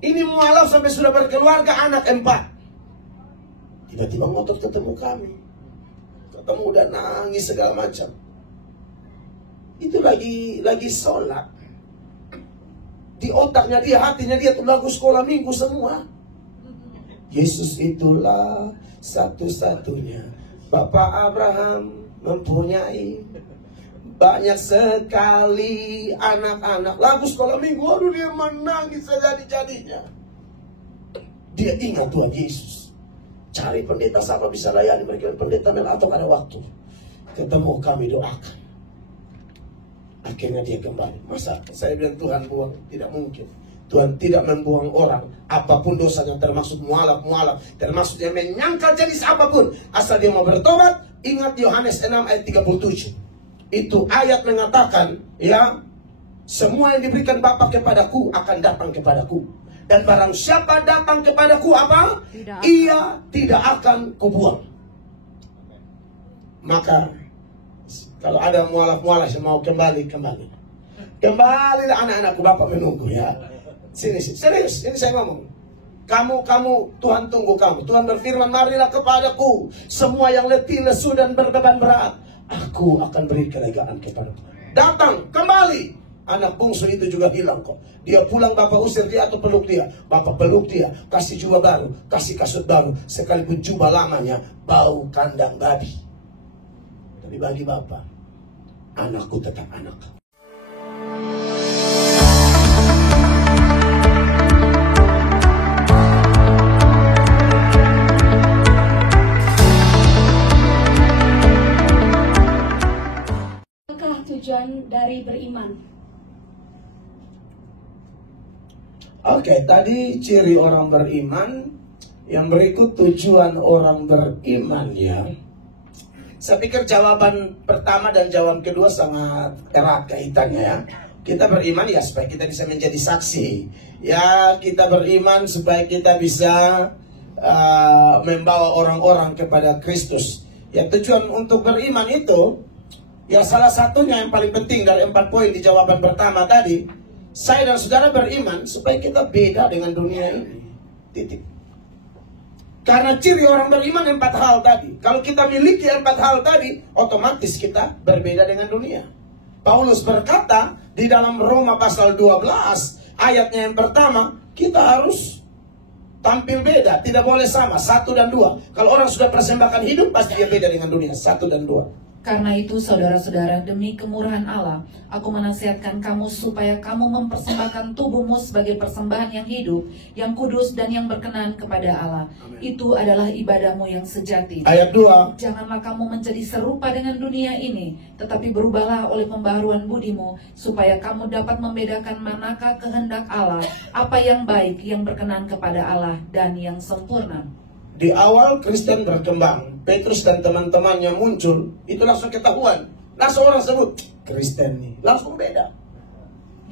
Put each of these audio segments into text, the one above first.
Ini mualaf sampai sudah berkeluarga, anak 4. Tiba-tiba ngotot ketemu kami. Ketemu udah nangis segala macam. Itu lagi sholat. Di otaknya dia, hatinya dia tuh lagu sekolah minggu semua. Yesus itulah satu-satunya. Bapak Abraham mempunyai banyak sekali anak-anak. Lagu sekolah minggu, aduh dia menangis sejadi-jadinya. Dia ingat Tuhan Yesus. Cari pendeta siapa bisa layani mereka. Pendeta atau ada waktu. Ketemu kami doakan. Akhirnya dia kembali. Masa saya bilang Tuhan buang? Tidak mungkin. Tuhan tidak membuang orang. Apapun dosanya, termasuk mualaf, termasuk yang menyangkal jadi apapun. Asal dia mau bertobat. Ingat Yohanes 6 ayat 37. Itu ayat mengatakan, ya, semua yang diberikan Bapa kepadaku akan datang kepadaku. Dan barang siapa datang kepadaku apa? Ia tidak akan kubuang. Maka kalau ada mualaf-mualaf yang mau kembali. Kembalilah anak-anakku, Bapak menunggu ya. Sini, serius, ini saya ngomong. Kamu, Tuhan tunggu kamu. Tuhan berfirman, marilah kepadaku semua yang letih, lesu dan berbeban berat. Aku akan beri kelegaan kepadamu. Datang, kembali. Anak bungsu itu juga hilang kok. Dia pulang, Bapak usir dia atau peluk dia. Bapak peluk dia, kasih jubah baru, kasih kasut baru. Sekalipun jubah lamanya bau kandang babi. Tapi bagi Bapak, anakku tetap anak. Tujuan dari beriman. Oke, tadi ciri orang beriman. Yang berikut tujuan orang beriman ya. Saya pikir jawaban pertama dan jawaban kedua sangat erat kaitannya ya. Kita beriman ya supaya kita bisa menjadi saksi. Ya, kita beriman supaya kita bisa membawa orang-orang kepada Kristus. Ya, tujuan untuk beriman itu, ya salah satunya yang paling penting dari 4 poin di jawaban pertama tadi, saya dan saudara beriman supaya kita beda dengan dunia ini. Titik. Karena ciri orang beriman 4 hal tadi. Kalau kita miliki 4 hal tadi, otomatis kita berbeda dengan dunia. Paulus berkata di dalam Roma pasal 12, ayatnya yang pertama, kita harus tampil beda, tidak boleh sama, 1 dan 2. Kalau orang sudah persembahkan hidup, pasti dia beda dengan dunia, 1 dan 2. Karena itu saudara-saudara, demi kemurahan Allah, aku menasihatkan kamu supaya kamu mempersembahkan tubuhmu sebagai persembahan yang hidup, yang kudus dan yang berkenan kepada Allah. Amen. Itu adalah ibadahmu yang sejati. Ayat 2. Janganlah kamu menjadi serupa dengan dunia ini, tetapi berubahlah oleh pembaharuan budimu, supaya kamu dapat membedakan manakah kehendak Allah, apa yang baik, yang berkenan kepada Allah, dan yang sempurna. Di awal Kristen berkembang, Petrus dan teman-temannya muncul, itu langsung ketahuan. Langsung orang sebut, Kristen nih. Langsung beda.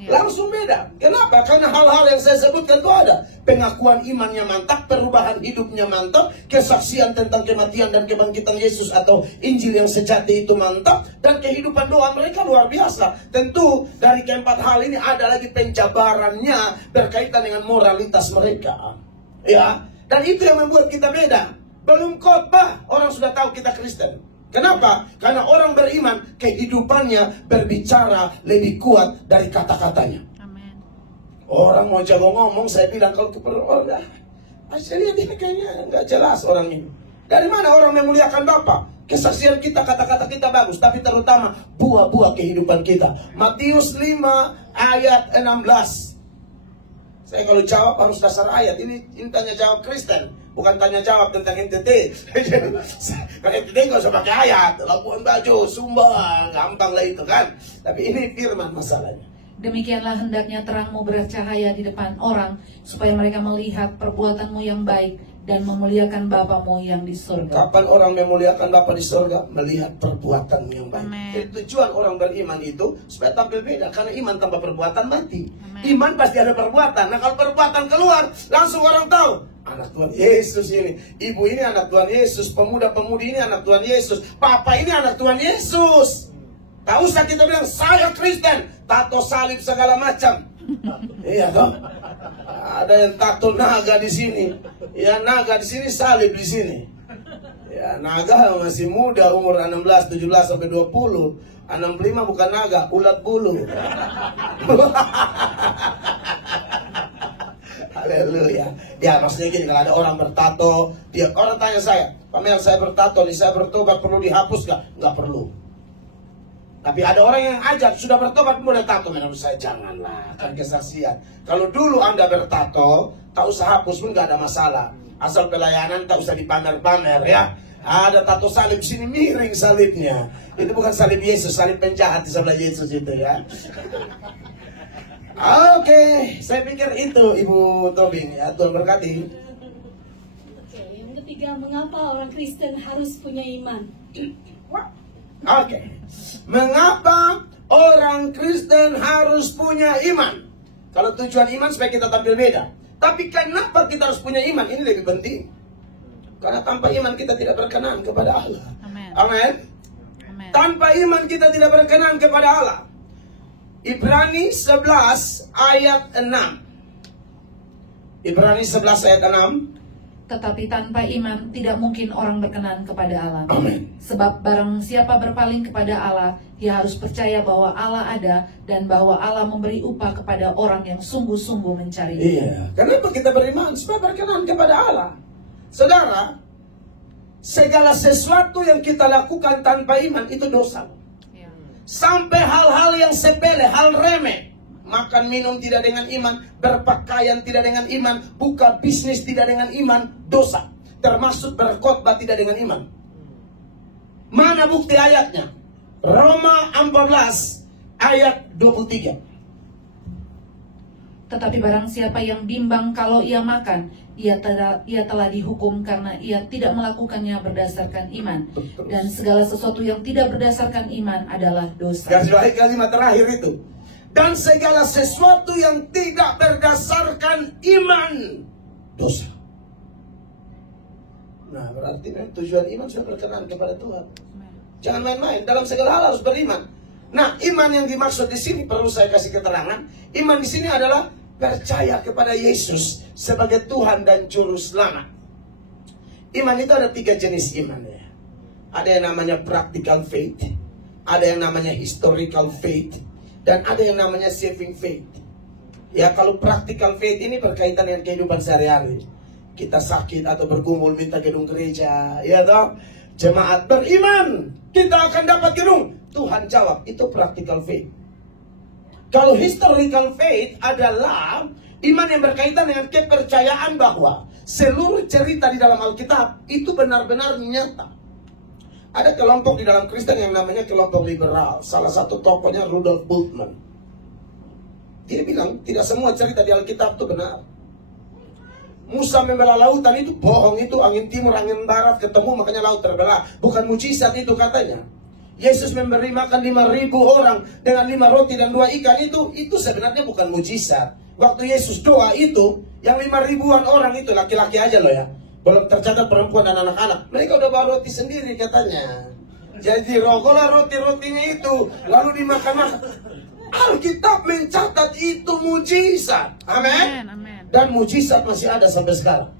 Langsung beda. Kenapa? Karena hal-hal yang saya sebutkan itu ada. Pengakuan imannya mantap, perubahan hidupnya mantap, kesaksian tentang kematian dan kebangkitan Yesus atau Injil yang sejati itu mantap, dan kehidupan doa mereka luar biasa. Tentu dari keempat hal ini ada lagi penjabarannya berkaitan dengan moralitas mereka. Ya. Dan itu yang membuat kita beda. Belum khotbah, orang sudah tahu kita Kristen. Kenapa? Karena orang beriman, kehidupannya berbicara lebih kuat dari kata-katanya. Amen. Orang mau jago ngomong, saya bilang kalau orang, saya lihat dia kayaknya nggak jelas orang ini. Dari mana orang memuliakan Bapa? Kesaksian kita, kata-kata kita bagus, tapi terutama buah-buah kehidupan kita. Matius 5 ayat 16. Saya kalau jawab harus dasar ayat. Ini tanya jawab Kristen, bukan tanya jawab tentang NTT. Kalau NTT nggak usah pakai ayat, Labuan Bajo, Sumba, gampang lah itu kan. Tapi ini firman masalahnya. Demikianlah hendaknya terangmu bercahaya di depan orang, supaya mereka melihat perbuatanmu yang baik dan memuliakan Bapamu yang di surga. Kapan orang memuliakan Bapa di surga? Melihat perbuatan yang baik. Amen. Jadi tujuan orang beriman itu supaya tampil beda. Karena iman tanpa perbuatan mati. Amen. Iman pasti ada perbuatan. Nah kalau perbuatan keluar, langsung orang tahu. Anak Tuhan Yesus ini. Ibu ini anak Tuhan Yesus. Pemuda-pemudi ini anak Tuhan Yesus. Papa ini anak Tuhan Yesus. Tak usah kita bilang, saya Kristen. Tato salib segala macam. Iya toh. Ada yang tato naga di sini. Ya naga di sini, salib di sini. Ya naga masih muda, umur 16, 17 sampai 20. 65 bukan naga, ulat bulu. Haleluya. Ya maksudnya gini, kalau ada orang bertato, orang tanya saya, Pak Mel, saya bertato nih, saya bertobat, perlu dihapus gak? Nggak perlu. Tapi ada orang yang ajak, sudah bertobat mulai tato. Menurut saya janganlah, kan kesaksian. Kalau dulu Anda bertato, tak usah hapus pun gak ada masalah. Asal pelayanan tak usah dipamer-pamer ya. Ada tato salib sini, miring salibnya. Itu bukan salib Yesus, salib penjahat di sebelah Yesus itu ya. Oke, saya pikir itu Ibu Tobing ya, Tuhan berkati. Oke, yang ketiga, mengapa orang Kristen harus punya iman? Oke, mengapa orang Kristen harus punya iman? Kalau tujuan iman supaya kita tampil beda. Tapi kenapa kita harus punya iman? Ini lebih penting. Karena tanpa iman kita tidak berkenan kepada Allah. Amin. Amin. Amin. Tanpa iman kita tidak berkenan kepada Allah. Ibrani 11 ayat 6. Ibrani 11 ayat 6. Tetapi tanpa iman tidak mungkin orang berkenan kepada Allah. Amin. Sebab barang siapa berpaling kepada Allah, dia harus percaya bahwa Allah ada dan bahwa Allah memberi upah kepada orang yang sungguh-sungguh mencari. Iya. Kenapa kita beriman? Supaya berkenan kepada Allah. Saudara, segala sesuatu yang kita lakukan tanpa iman itu dosa. Ya. Sampai hal-hal yang sepele, hal remeh. Makan minum tidak dengan iman, berpakaian tidak dengan iman, buka bisnis tidak dengan iman, dosa. Termasuk berkhotbah tidak dengan iman. Mana bukti ayatnya? Roma 14 ayat 23. Tetapi barang siapa yang bimbang kalau ia makan, ia telah dihukum karena ia tidak melakukannya berdasarkan iman. Betul. Dan segala sesuatu yang tidak berdasarkan iman adalah dosa. Garis bawahi kalimat terakhir itu. Dan segala sesuatu yang tidak berdasarkan iman, dosa. Nah, berarti tujuan iman sudah berkenan kepada Tuhan. Jangan main-main, dalam segala hal harus beriman. Nah, iman yang dimaksud di sini perlu saya kasih keterangan. Iman di sini adalah percaya kepada Yesus sebagai Tuhan dan Juru Selamat. Iman itu ada 3 jenis iman ya. Ada yang namanya practical faith, ada yang namanya historical faith, dan ada yang namanya saving faith. Ya, kalau practical faith ini berkaitan dengan kehidupan sehari-hari. Kita sakit atau bergumul minta gedung gereja, ya toh? Jemaat beriman, kita akan dapat gedung. Tuhan jawab, itu practical faith. Kalau historical faith adalah iman yang berkaitan dengan kepercayaan bahwa seluruh cerita di dalam Alkitab itu benar-benar nyata. Ada kelompok di dalam Kristen yang namanya kelompok liberal. Salah satu tokohnya Rudolf Bultmann. Dia bilang tidak semua cerita di Alkitab itu benar. Musa membelah lautan itu bohong, itu angin timur, angin barat ketemu makanya laut terbelah. Bukan mujizat itu katanya. Yesus memberi makan 5.000 orang dengan 5 roti dan 2 ikan itu sebenarnya bukan mujizat. Waktu Yesus doa itu, yang 5.000-an orang itu laki-laki aja loh ya. Belum tercatat perempuan dan anak-anak. Mereka udah bawa roti sendiri katanya. Jadi rogolah roti-rotinya itu, lalu dimakan-makan. Alkitab mencatat itu mujizat. Amin. Dan mujizat masih ada sampai sekarang.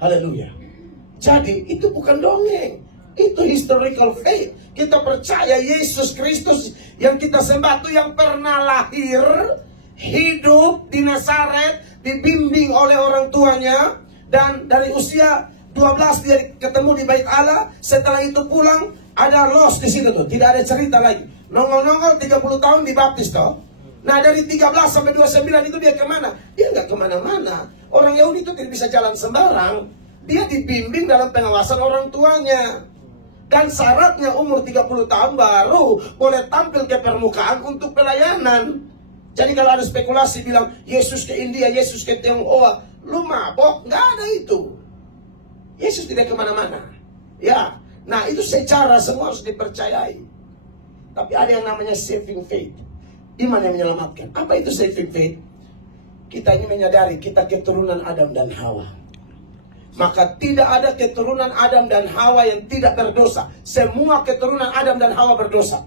Haleluya. Jadi itu bukan dongeng. Itu historical faith. Kita percaya Yesus Kristus yang kita sembah itu yang pernah lahir, hidup di Nazaret, dibimbing oleh orang tuanya, dan dari usia 12 dia ketemu di Bait Allah. Setelah itu pulang, ada los di situ tuh, tidak ada cerita lagi. Nongol-nongol 30 tahun dibaptis toh. Nah dari 13 sampai 29 itu dia kemana? Dia nggak kemana-mana. Orang Yahudi itu tidak bisa jalan sembarang. Dia dibimbing dalam pengawasan orang tuanya. Dan syaratnya umur 30 tahun baru boleh tampil ke permukaan untuk pelayanan. Jadi kalau ada spekulasi bilang Yesus ke India, Yesus ke Tionghoa, lu mabok, nggak ada itu. Yesus tidak kemana-mana. Ya, nah itu secara semua harus dipercayai. Tapi ada yang namanya saving faith, iman yang menyelamatkan. Apa itu saving faith? Kita ini menyadari kita keturunan Adam dan Hawa. Maka tidak ada keturunan Adam dan Hawa yang tidak berdosa. Semua keturunan Adam dan Hawa berdosa.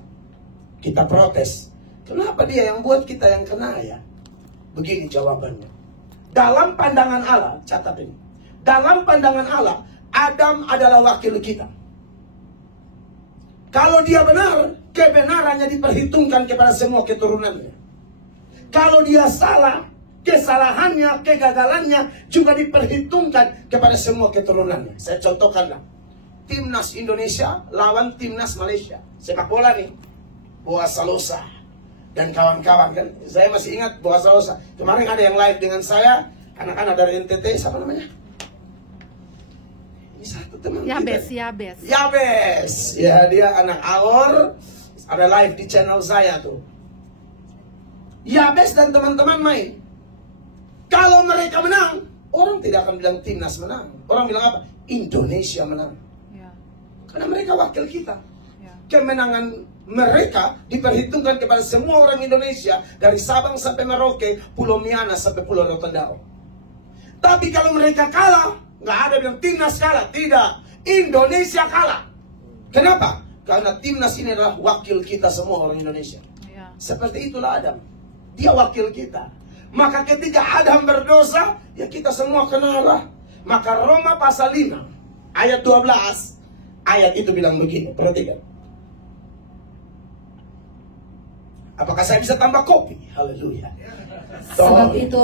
Kita protes. Kenapa dia yang buat kita yang kena ya? Begini jawabannya. Dalam pandangan Allah, catat ini. Dalam pandangan Allah, Adam adalah wakil kita. Kalau dia benar, kebenarannya diperhitungkan kepada semua keturunannya. Kalau dia salah, kesalahannya, kegagalannya juga diperhitungkan kepada semua keturunannya. Saya contohkanlah. Timnas Indonesia lawan Timnas Malaysia. Sepak bola nih. Boa Salosa dan kawan-kawan kan. Saya masih ingat Boa Salosa. Kemarin ada yang live dengan saya. Anak-anak dari NTT, siapa namanya? Satu teman Yabes. Yabes. Ya, dia anak Alor. Ada live di channel saya tuh. Yabes dan teman-teman main. Kalau mereka menang, orang tidak akan bilang timnas menang. Orang bilang apa? Indonesia menang. Ya. Karena mereka wakil kita. Ya. Kemenangan mereka diperhitungkan kepada semua orang Indonesia. Dari Sabang sampai Merauke, Pulau Miangas sampai Pulau Rotendao. Tapi kalau mereka kalah, nggak ada bilang timnas kalah. Tidak, Indonesia kalah. Kenapa? Karena timnas ini adalah wakil kita semua orang Indonesia. Ya. Seperti itulah Adam. Dia wakil kita. Maka ketika Adam berdosa, ya kita semua kenalah. Maka Roma pasal 5 ayat 12, ayat itu bilang begini. Perhatikan. Apakah saya bisa tambah kopi? Haleluya. Sebab itu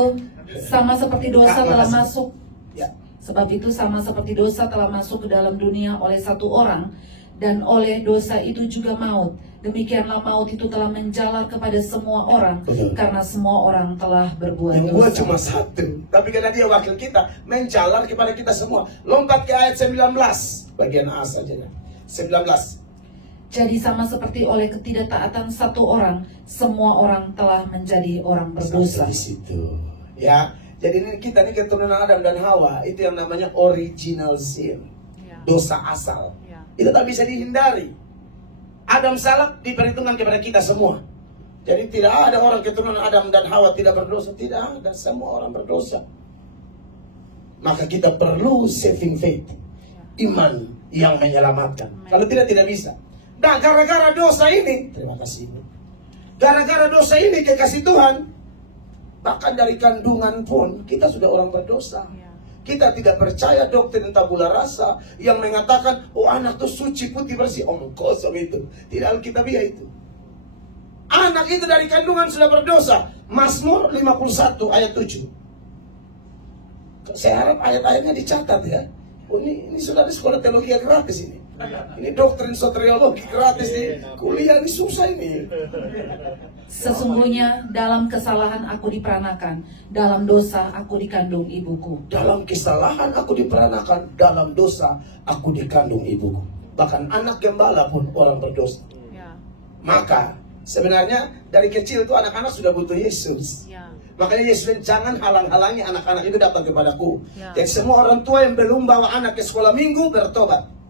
sama seperti dosa telah Makasih. masuk. Ya. Sebab itu sama seperti dosa telah masuk ke dalam dunia oleh satu orang, dan oleh dosa itu juga maut. Demikianlah maut itu telah menjalar kepada semua orang, Betul. karena semua orang telah berbuat Yang gua dosa. cuma satu. Tapi karena dia wakil kita, menjalar kepada kita semua. Lompat ke ayat 19. Bagian A saja. 19. Jadi sama seperti oleh ketidaktaatan satu orang, semua orang telah menjadi orang berdosa. Sampai di situ. Ya. Jadi ini kita nih keturunan Adam dan Hawa. Itu yang namanya original sin. Ya. Dosa asal. Ya. Itu tak bisa dihindari. Adam salah diperhitungkan kepada kita semua. Jadi tidak ada orang keturunan Adam dan Hawa tidak berdosa. Tidak ada, semua orang berdosa. Maka kita perlu saving faith. Iman yang menyelamatkan. Kalau tidak bisa. Nah, gara-gara dosa ini, terima kasih. Gara-gara dosa ini kekasih Tuhan, bahkan dari kandungan pun kita sudah orang berdosa. Ya. Kita tidak percaya doktrin tabula rasa yang mengatakan, oh anak tuh suci, putih, bersih. Omong kosong itu. Tidak Alkitabiah itu. Anak itu dari kandungan sudah berdosa. Mazmur 51 ayat 7. Saya harap ayat-ayatnya dicatat ya. Oh, ini sudah di sekolah teologi gratis ini. Ini doktrin soteriologi gratis nih. Kuliah ini susah ini. Sesungguhnya dalam kesalahan aku diperanakan, dalam dosa aku dikandung ibuku. Dalam kesalahan aku diperanakan, dalam dosa aku dikandung ibuku. Bahkan anak gembala pun orang berdosa. Ya. Maka sebenarnya dari kecil itu anak-anak sudah butuh Yesus. Ya. Makanya Yesus jangan halang-halangi anak-anak itu datang kepadaku. Ya. Jadi semua orang tua yang belum bawa anak ke sekolah minggu bertobat.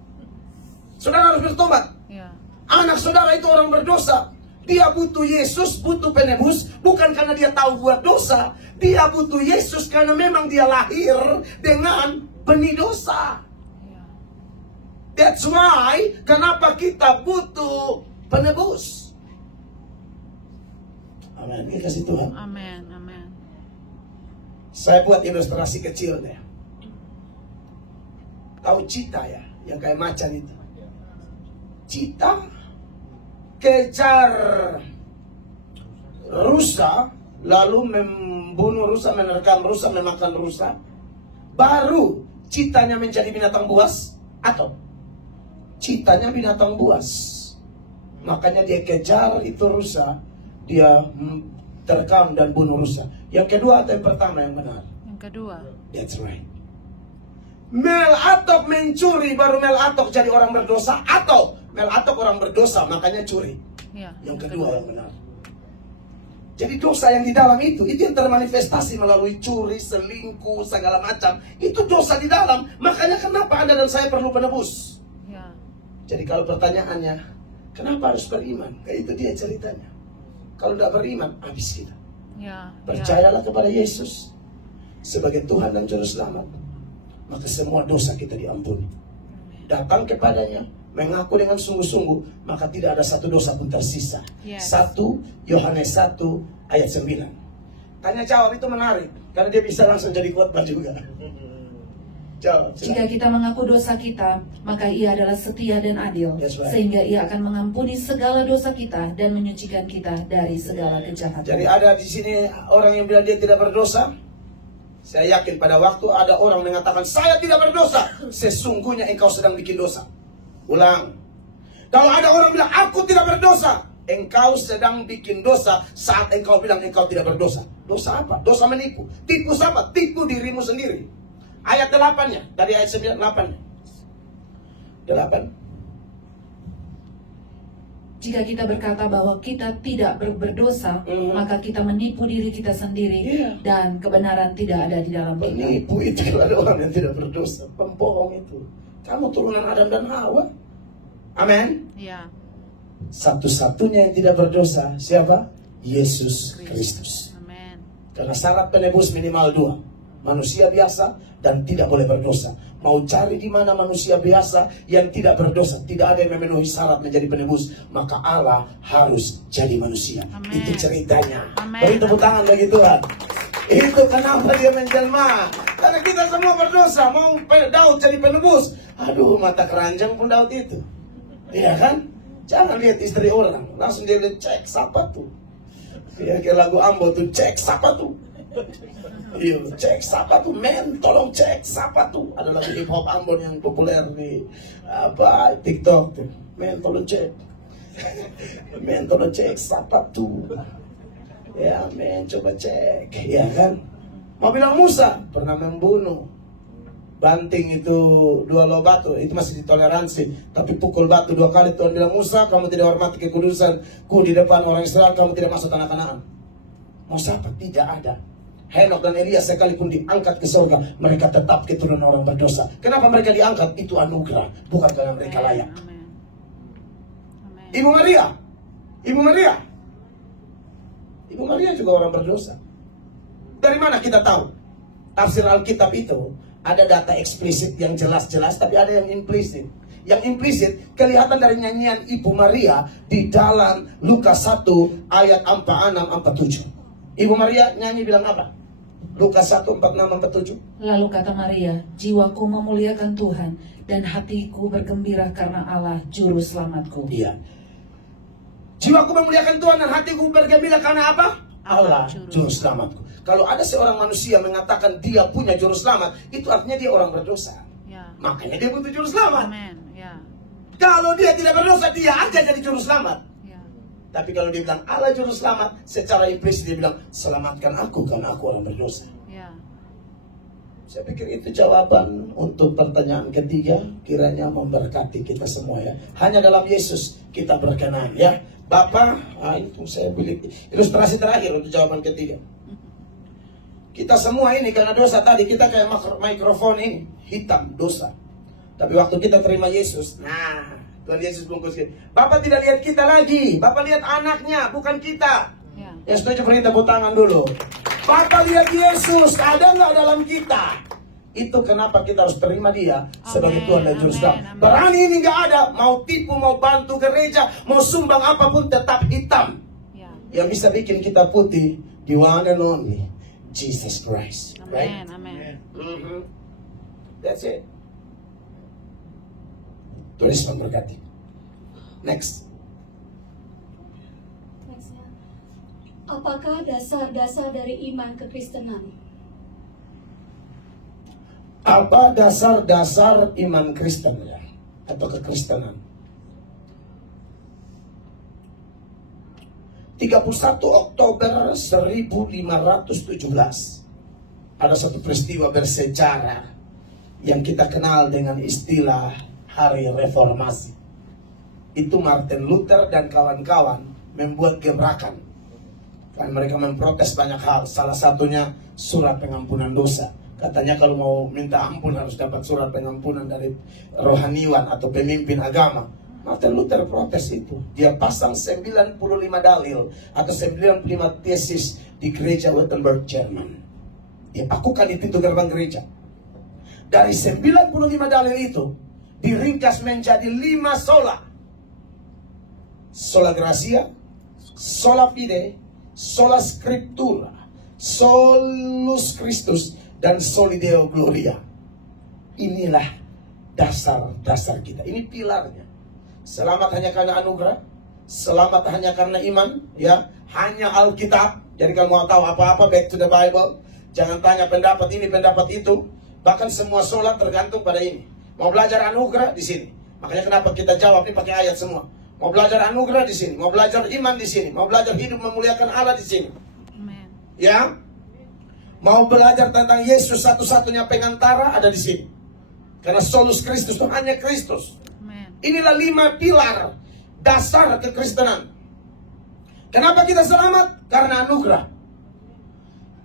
Saudara harus bertobat. Ya. Anak saudara itu orang berdosa. Dia butuh Yesus, butuh penebus. Bukan karena dia tahu buat dosa. Dia butuh Yesus karena memang dia lahir dengan benih dosa. Ya. That's why kenapa kita butuh penebus. Amin. Ini kasih Tuhan. Amin. Amin. Saya buat ilustrasi kecil deh. Tahu cita ya? Yang kayak macan itu. Cita kejar rusa, lalu membunuh rusa, menerkam rusa, memakan rusa. Baru citanya menjadi binatang buas, atau citanya binatang buas. Makanya dia kejar itu rusa, dia terkam dan bunuh rusa. Yang kedua atau yang pertama yang benar? Yang kedua. That's right. Mel Atok mencuri baru Mel Atok jadi orang berdosa, atau Mel Atok orang berdosa makanya curi? Ya. Yang kedua yang benar. Jadi dosa yang di dalam itu yang termanifestasi melalui curi, selingkuh, segala macam. Itu dosa di dalam. Makanya kenapa Anda dan saya perlu penebus? Ya. Jadi kalau pertanyaannya, kenapa harus beriman? Kayak itu dia ceritanya. Kalau tidak beriman, habis kita. Ya. Percayalah kepada Yesus sebagai Tuhan dan Juru Selamat, maka semua dosa kita diampuni. Datang kepadanya, mengaku dengan sungguh-sungguh, maka tidak ada satu dosa pun tersisa. Yes. 1 Yohanes 1 ayat 9. Tanya jawab itu menarik. Karena dia bisa langsung jadi khotbah juga. Jawab, Jika kita mengaku dosa kita, maka Ia adalah setia dan adil, That's right. sehingga Ia akan mengampuni segala dosa kita dan menyucikan kita dari segala kejahatan. Jadi ada di sini orang yang bilang dia tidak berdosa. Saya yakin pada waktu ada orang mengatakan saya tidak berdosa, sesungguhnya engkau sedang bikin dosa. Ulang. Kalau ada orang bilang aku tidak berdosa, engkau sedang bikin dosa saat engkau bilang engkau tidak berdosa. Dosa apa? Dosa menipu. Tipu siapa? Tipu dirimu sendiri. Ayat 8-nya, dari ayat 9, 8. Jika kita berkata bahwa kita tidak berdosa, maka kita menipu diri kita sendiri, Iya. dan kebenaran tidak ada di dalam kita. Penipu itu ada orang yang tidak berdosa. Pembohong itu. Kamu turunan Adam dan Hawa. Amin. Ya. Satu-satunya yang tidak berdosa siapa? Yesus Kristus. Amin. Karena syarat penebus minimal 2. Manusia biasa dan tidak boleh berdosa. Mau cari di mana manusia biasa yang tidak berdosa, tidak ada yang memenuhi syarat menjadi penebus, maka Allah harus jadi manusia. Amen. Itu ceritanya. Amen. Beri tepuk tangan bagi Tuhan. Itu kenapa dia menjelma. Karena kita semua berdosa. Mau Daud jadi penebus, aduh mata keranjang pun Daud itu. Iya kan? Jangan lihat istri orang, langsung dia lihat cek siapa tuh. Kayak lagu Ambo tuh, cek siapa tuh. Iya, cek siapa tuh, men, tolong cek siapa tuh. Ada lagu hip hop Ambon yang populer di TikTok tuh. Men, tolong cek. Men, tolong cek siapa tuh. Ya, men, coba cek. Ya kan? Mau bilang Musa pernah membunuh. Banting itu 2 loh batu, itu masih ditoleransi. Tapi pukul batu 2 kali, Tuhan bilang, Musa, kamu tidak hormati kekudusanku di depan orang Israel, kamu tidak masuk tanah Kanaan. Mau siapa? Tidak ada. Henok dan Elia sekalipun diangkat ke surga, mereka tetap keturunan orang berdosa. Kenapa mereka diangkat? Itu anugerah, bukan karena mereka layak. Amin. Amin. Ibu Maria juga orang berdosa. Dari mana kita tahu? Tafsir Alkitab itu ada data eksplisit yang jelas-jelas, tapi ada yang implisit. Yang implisit kelihatan dari nyanyian Ibu Maria di dalam Lukas 1 ayat 46-47. Ibu Maria nyanyi bilang apa? Lukas 1, 46-47. Lalu kata Maria, jiwaku memuliakan Tuhan, dan hatiku bergembira karena Allah juru selamatku. Iya. Jiwaku memuliakan Tuhan dan hatiku bergembira karena apa? Allah juru selamatku. Kalau ada seorang manusia mengatakan dia punya juru selamat, itu artinya dia orang berdosa. Ya. Makanya dia butuh juru selamat. Amin. Ya. Kalau dia tidak berdosa, dia aja jadi juru selamat. Ya. Tapi kalau dia bilang Allah juru selamat, secara implisit dia bilang selamatkan aku karena aku orang berdosa. Ya. Saya pikir itu jawaban untuk pertanyaan ketiga. Kiranya memberkati kita semua ya. Hanya dalam Yesus kita berkenan ya. Bapak, itu saya pilih ilustrasi terakhir untuk jawaban ketiga. Kita semua ini karena dosa tadi, kita kayak mikrofon ini, hitam, dosa. Tapi waktu kita terima Yesus, nah, Tuhan Yesus bungkuskan. Bapak tidak lihat kita lagi, Bapak lihat anaknya, bukan kita. Ya. Yang setuju beri tepuk tangan dulu. Bapak lihat Yesus, ada nggak dalam kita? Itu kenapa kita harus terima dia sebagai Tuhan dan Juru Selamat. Berani ini nggak ada, mau tipu, mau bantu gereja, mau sumbang apapun tetap hitam. Ya. Yang bisa bikin kita putih, the one and only Jesus Christ. Right? Amin. That's it. Tuhan Yesus memberkati. Next. Nextnya. Apakah dasar-dasar dari iman kekristenan? Apa dasar-dasar iman Kristen ya? Atau kekristenan? 31 Oktober 1517 ada satu peristiwa bersejarah yang kita kenal dengan istilah Hari Reformasi. Itu Martin Luther dan kawan-kawan membuat gebrakan. Kan mereka memprotes banyak hal, salah satunya surat pengampunan dosa. Katanya kalau mau minta ampun harus dapat surat pengampunan dari rohaniwan atau pemimpin agama. Martin Luther protes itu. Dia pasang 95 dalil atau 95 tesis di gereja Wittenberg, Jerman. Dia pakukan di pintu gerbang gereja. Dari 95 dalil itu diringkas menjadi 5 sola. Sola gratia, sola fide, sola scriptura, Solus Christus dan Soli Deo Gloria. Inilah dasar-dasar kita. Ini pilarnya. Selamat hanya karena anugerah, selamat hanya karena iman, ya, hanya Alkitab. Jadi kalau mau tahu apa-apa, back to the Bible. Jangan tanya pendapat ini, pendapat itu. Bahkan semua sholat tergantung pada ini. Mau belajar anugerah di sini. Makanya kenapa kita jawab ini pakai ayat semua. Mau belajar anugerah di sini, mau belajar iman di sini, mau belajar hidup memuliakan Allah di sini. Amen. Ya, mau belajar tentang Yesus satu-satunya pengantara ada di sini. Karena solus Kristus itu hanya Kristus. Amen. Inilah 5 pilar dasar kekristenan. Kenapa kita selamat? Karena anugerah.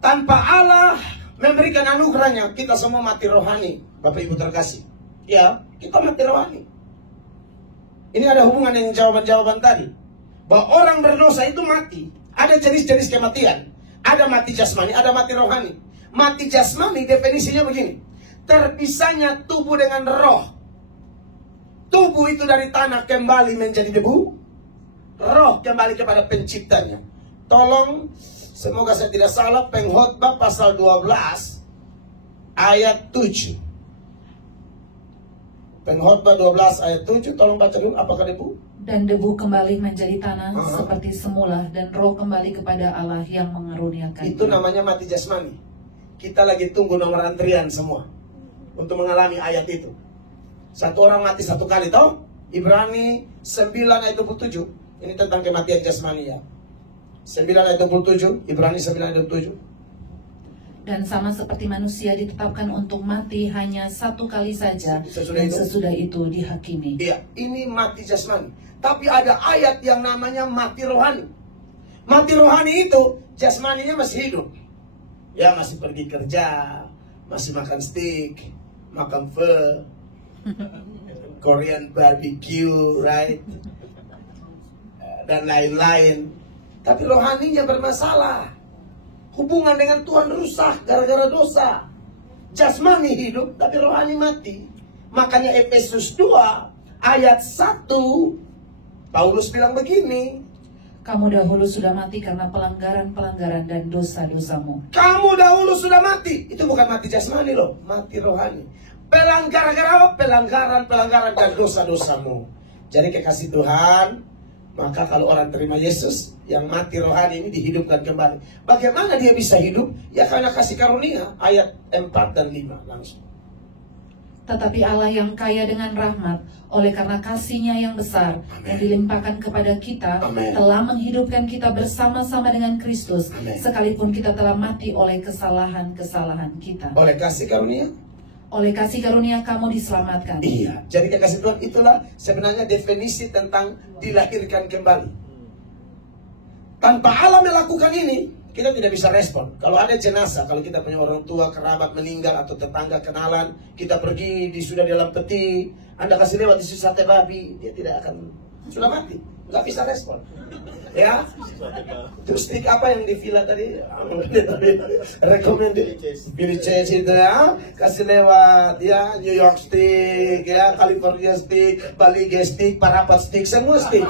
Tanpa Allah memberikan anugerahnya, kita semua mati rohani. Bapak Ibu terkasih, ya, kita mati rohani. Ini ada hubungan dengan jawaban-jawaban tadi, bahwa orang berdosa itu mati. Ada jenis-jenis kematian. Ada mati jasmani, ada mati rohani. Mati jasmani definisinya begini: terpisahnya tubuh dengan roh. Tubuh itu dari tanah kembali menjadi debu, roh kembali kepada penciptanya. Tolong, semoga saya tidak salah, Pengkhotbah pasal 12 ayat 7. Pengkhotbah 12 ayat 7, tolong baca dulu, apakah debu? Dan debu kembali menjadi tanah seperti semula, dan roh kembali kepada Allah yang mengaruniakan. Itu namanya mati jasmani. Kita lagi tunggu nomor antrian semua untuk mengalami ayat itu. Satu orang mati satu kali, toh? Ibrani 9 ayat 27. Ini tentang kematian jasmani, ya. 9 ayat 27, Ibrani 9 ayat 27. Dan sama seperti manusia ditetapkan untuk mati hanya satu kali saja, Sesudah dan itu? sesudah itu dihakimi. Iya, ini mati jasmani. Tapi ada ayat yang namanya mati rohani. Mati rohani itu jasmaninya masih hidup. Ya, masih pergi kerja, masih makan steak, makan pho, Korean barbecue, right? Dan lain-lain. Tapi rohaninya bermasalah. Hubungan dengan Tuhan rusak gara-gara dosa. Jasmani hidup, tapi rohani mati. Makanya Efesus 2 ayat 1, Paulus bilang begini: Kamu dahulu sudah mati karena pelanggaran-pelanggaran dan dosa-dosamu. kamu dahulu sudah mati. Itu bukan mati jasmani loh, mati rohani. Pelanggaran dan dosa-dosamu. Jadi kekasih Tuhan, maka kalau orang terima Yesus, yang mati rohani ini dihidupkan kembali. Bagaimana dia bisa hidup? Ya karena kasih karunia. Ayat 4 dan 5 langsung. Tetapi Allah yang kaya dengan rahmat, oleh karena kasih-Nya yang besar, yang dilimpahkan kepada kita, Amen. telah menghidupkan kita bersama-sama dengan Kristus, Amen. sekalipun kita telah mati oleh kesalahan-kesalahan kita. Oleh kasih karunia? Oleh kasih karunia kamu diselamatkan. Iya. Jadi kekasih Tuhan, itulah sebenarnya definisi tentang dilahirkan kembali. Tanpa Allah melakukan ini, kita tidak bisa respon. Kalau ada jenazah, kalau kita punya orang tua, kerabat meninggal atau tetangga kenalan, kita pergi sudah dalam peti, Anda kasih lewat di sate babi, dia tidak akan, sudah mati, nggak bisa respon. Ya, terus stick apa yang di villa tadi? Recommended Billy Chase itu, ya, kasih lewat, ya, New York stick, ya, California stick, Bali stick, Parapat stick, semua stick.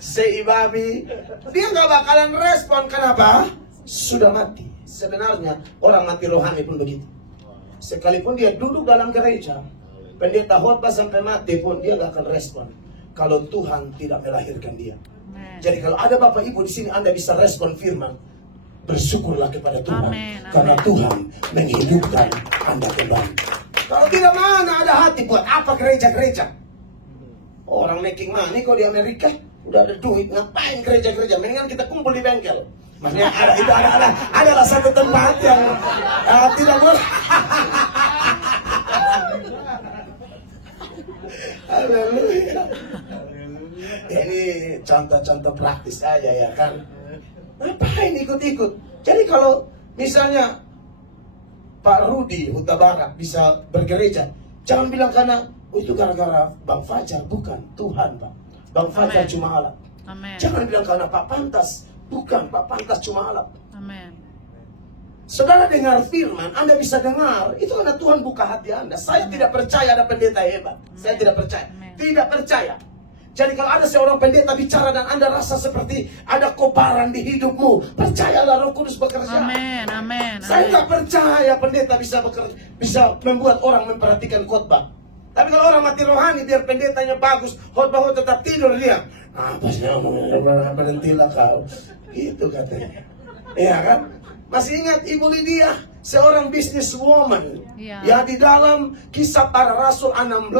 Seibabi, dia nggak bakalan respon. Kenapa? Sudah mati. Sebenarnya orang mati rohani pun begitu. Sekalipun dia duduk dalam gereja, pendeta khotbah sampai mati pun dia nggak akan respon kalau Tuhan tidak melahirkan dia. Jadi kalau ada Bapak Ibu di sini, Anda bisa respon firman. Bersyukurlah kepada Tuhan, karena Tuhan menghidupkan Anda kembali. Kalau tidak, mana ada hati buat apa gereja-gereja? Orang making money kok di Amerika, udah ada duit, ngapain gereja-gereja? Mendingan kita kumpul di bengkel. Maksudnya adalah satu tempat yang tidak boleh. Haleluya. Ini contoh-contoh praktis aja, ya kan? Ngapain ikut-ikut? Jadi kalau misalnya Pak Rudi Huta Barat bisa bergereja, jangan bilang karena itu gara-gara Bang Fajar. Bukan, Tuhan, Pak. Bang Fajar cuma alat. Amen. Jangan bilang karena Pak Pantas. Bukan, Pak Pantas cuma alat. Amen. Saudara dengar firman, Anda bisa dengar. Itu karena Tuhan buka hati Anda. Saya tidak percaya ada pendeta hebat. Saya tidak percaya. Amen. Tidak percaya. Jadi kalau ada seorang pendeta bicara dan Anda rasa seperti ada kobaran di hidupmu, percayalah Roh Kudus bekerja. Amin, amin. Saya nggak percaya pendeta bisa membuat orang memperhatikan khotbah. Tapi kalau orang mati rohani, biar pendetanya bagus, khotbah tetap tidur dia. Apa sih berhentilah kau? Gitu katanya. Iya kan? Masih ingat Ibu Lydia, seorang businesswoman, yang di dalam Kisah Para Rasul 16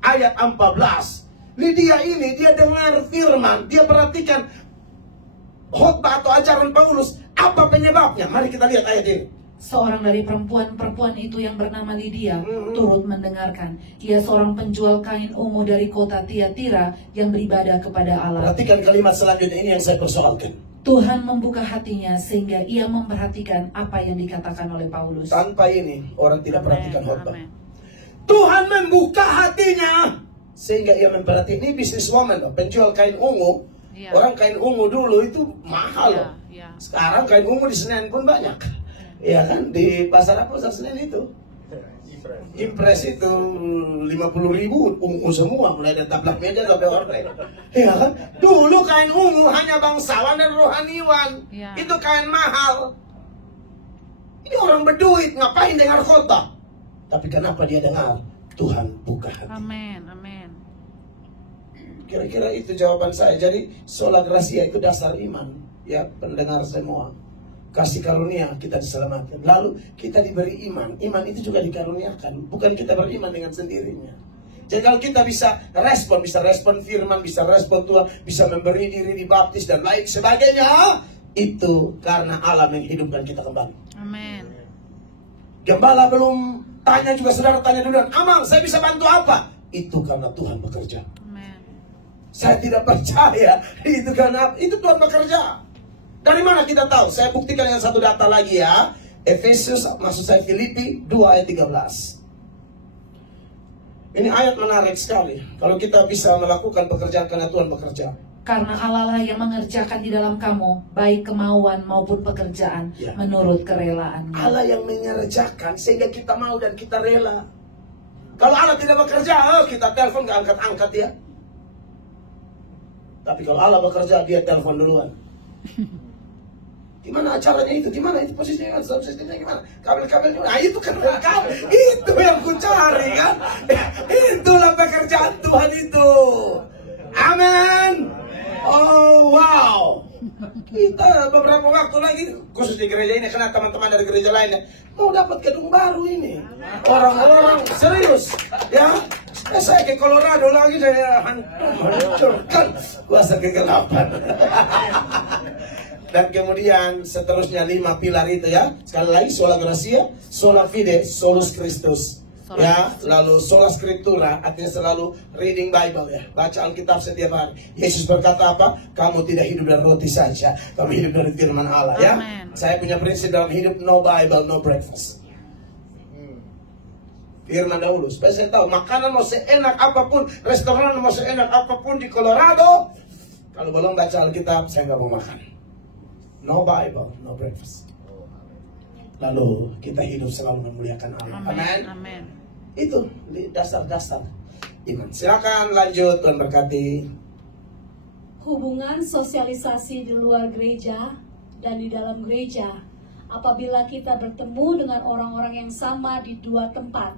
ayat 14. Lydia ini, dia dengar firman, dia perhatikan khotbah atau ajaran Paulus. Apa penyebabnya? Mari kita lihat ayat ini. Seorang dari perempuan itu yang bernama Lydia turut mendengarkan. Ia seorang penjual kain ungu dari kota Tiatira yang beribadah kepada Allah. Perhatikan kalimat selanjutnya, ini yang saya persoalkan. Tuhan membuka hatinya sehingga ia memperhatikan apa yang dikatakan oleh Paulus. Tanpa ini, orang tidak perhatikan khotbah. Tuhan membuka hatinya sehingga ia memperhatikan. Ini businesswoman, penjual kain ungu. Orang kain ungu dulu itu mahal loh. Sekarang kain ungu di Senen pun banyak. Ya kan, di pasar apa, pasar Senen itu? Impres itu 50.000 ungu semua, mulai dari taplak meja sampai order. Ya kan? Dulu kain ungu hanya bangsawan dan rohaniwan. Itu kain mahal. Ini orang berduit, ngapain dengar khotbah? Tapi kenapa dia dengar? Tuhan buka hati. Amin, amin. Kira-kira itu jawaban saya. Jadi sola gracia itu dasar iman. Ya, pendengar semua. Kasih karunia kita diselamatkan. Lalu kita diberi iman. Iman itu juga dikaruniakan. Bukan kita beriman dengan sendirinya. Jadi kalau kita bisa respon firman, bisa respon Tuhan, bisa memberi diri dibaptis dan lain sebagainya, itu karena Allah menghidupkan kita kembali. Amin. Gembala belum tanya juga, saudara tanya duluan, Amang, saya bisa bantu apa? Itu karena Tuhan bekerja. Amin. Saya tidak percaya itu karena itu Tuhan bekerja. Dari mana kita tahu? Saya buktikan dengan satu data lagi ya. Efesus, maksud saya Filipi 2 ayat 13. Ini ayat menarik sekali. Kalau kita bisa melakukan pekerjaan karena Tuhan bekerja. Karena Allah lah yang mengerjakan di dalam kamu, baik kemauan maupun pekerjaan, menurut kerelaan. Allah yang mengerjakan sehingga kita mau dan kita rela. Kalau Allah tidak bekerja, kita telepon gak angkat-angkat ya. Tapi kalau Allah bekerja, dia telepon duluan. Gimana acaranya itu? Gimana itu posisinya? Sistemnya gimana? Kabel-kabelnya? Nah itu kan itu yang ku cari kan? Itulah pekerjaan Tuhan itu. Amin. Oh wow. Kita beberapa waktu lagi, khusus di gereja ini, karena teman-teman dari gereja lainnya mau dapat gedung baru ini. Orang-orang serius, ya. Saya ke Colorado lagi, saya hancurkan kuasa kegelapan. Dan kemudian seterusnya 5 pilar itu ya. Sekali lagi, sola gracia, sola fide, solus Christus. Ya, lalu sola scriptura, artinya selalu reading Bible ya. Baca Alkitab setiap hari. Yesus berkata apa? Kamu tidak hidup dari roti saja, kamu hidup dari firman Allah ya. Saya punya prinsip dalam hidup, no Bible, no breakfast. Firman dahulu, supaya saya tahu makanan mau seenak apapun, restoran mau seenak apapun di Colorado, kalau belum baca Alkitab, saya nggak mau makan. No Bible, no breakfast. Lalu kita hidup selalu memuliakan Allah. Amin. Amin. Itu dasar-dasar iman. Silakan lanjut, Tuhan berkati. Hubungan sosialisasi di luar gereja dan di dalam gereja. Apabila kita bertemu dengan orang-orang yang sama di dua tempat,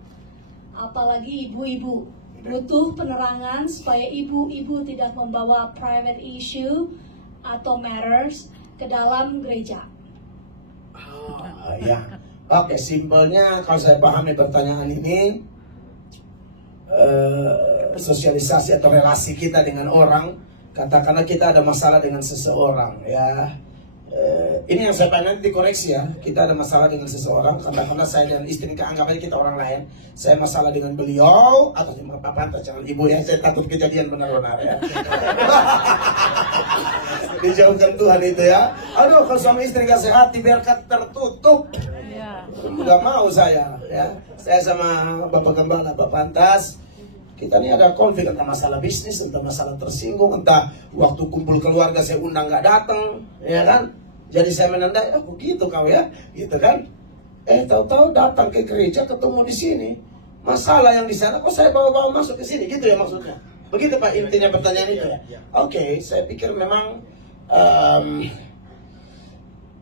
apalagi ibu-ibu, butuh penerangan supaya ibu-ibu tidak membawa private issue atau matters ke dalam gereja. Ya, oke, simpelnya kalau saya pahami pertanyaan ini, sosialisasi atau relasi kita dengan orang, katakanlah kita ada masalah dengan seseorang, ya. Ini yang saya pengen dikoreksi ya. Kita ada masalah dengan seseorang, katakanlah saya dan istri, anggap aja kita orang lain. Saya masalah dengan beliau atau dengan papa, jangan ibu ya. Saya takut kejadian benar-benar ya. Dijauhkan Tuhan itu ya. Aduh, kalau suami istri gak sehat, biarkan tertutup. Gak mau saya ya. Saya sama Bapak Gembala, Bapak Antas, kita ini ada konflik, entah masalah bisnis, entah masalah tersinggung, entah waktu kumpul keluarga saya undang gak datang, ya kan? Jadi saya menandai, begitu kau ya, gitu kan? Tahu-tahu datang ke gereja, ketemu di sini, masalah yang di sana, kok saya bawa-bawa masuk ke sini, gitu ya maksudnya? Begitu Pak intinya pertanyaan itu ya. Oke, saya pikir memang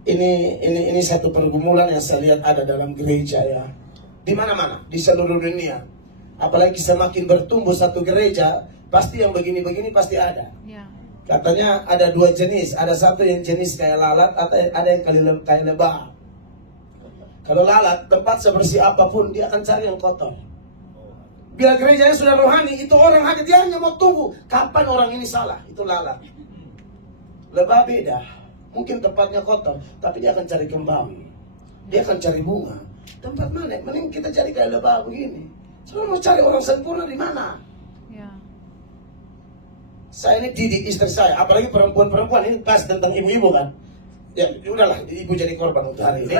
ini satu pergumulan yang saya lihat ada dalam gereja ya. Di mana-mana, di seluruh dunia. Apalagi semakin bertumbuh satu gereja, pasti yang begini-begini pasti ada. Ya. Katanya ada dua jenis, ada satu yang jenis kayak lalat, atau ada yang kayak lebah. Kalau lalat, tempat sebersih apapun dia akan cari yang kotor. Bila gerejanya sudah rohani, itu orang dia hanya mau tunggu kapan orang ini salah, itu lalat. Lebah beda, mungkin tempatnya kotor, tapi dia akan cari kembang, dia akan cari bunga. Tempat mana? Mending kita cari kayak lebah begini. Soalnya mau cari orang sempurna di mana? Ya. Saya ini didik istri saya, apalagi perempuan-perempuan ini pas tentang ibu-ibu kan. Ya udahlah, ibu jadi korban untuk hari ini.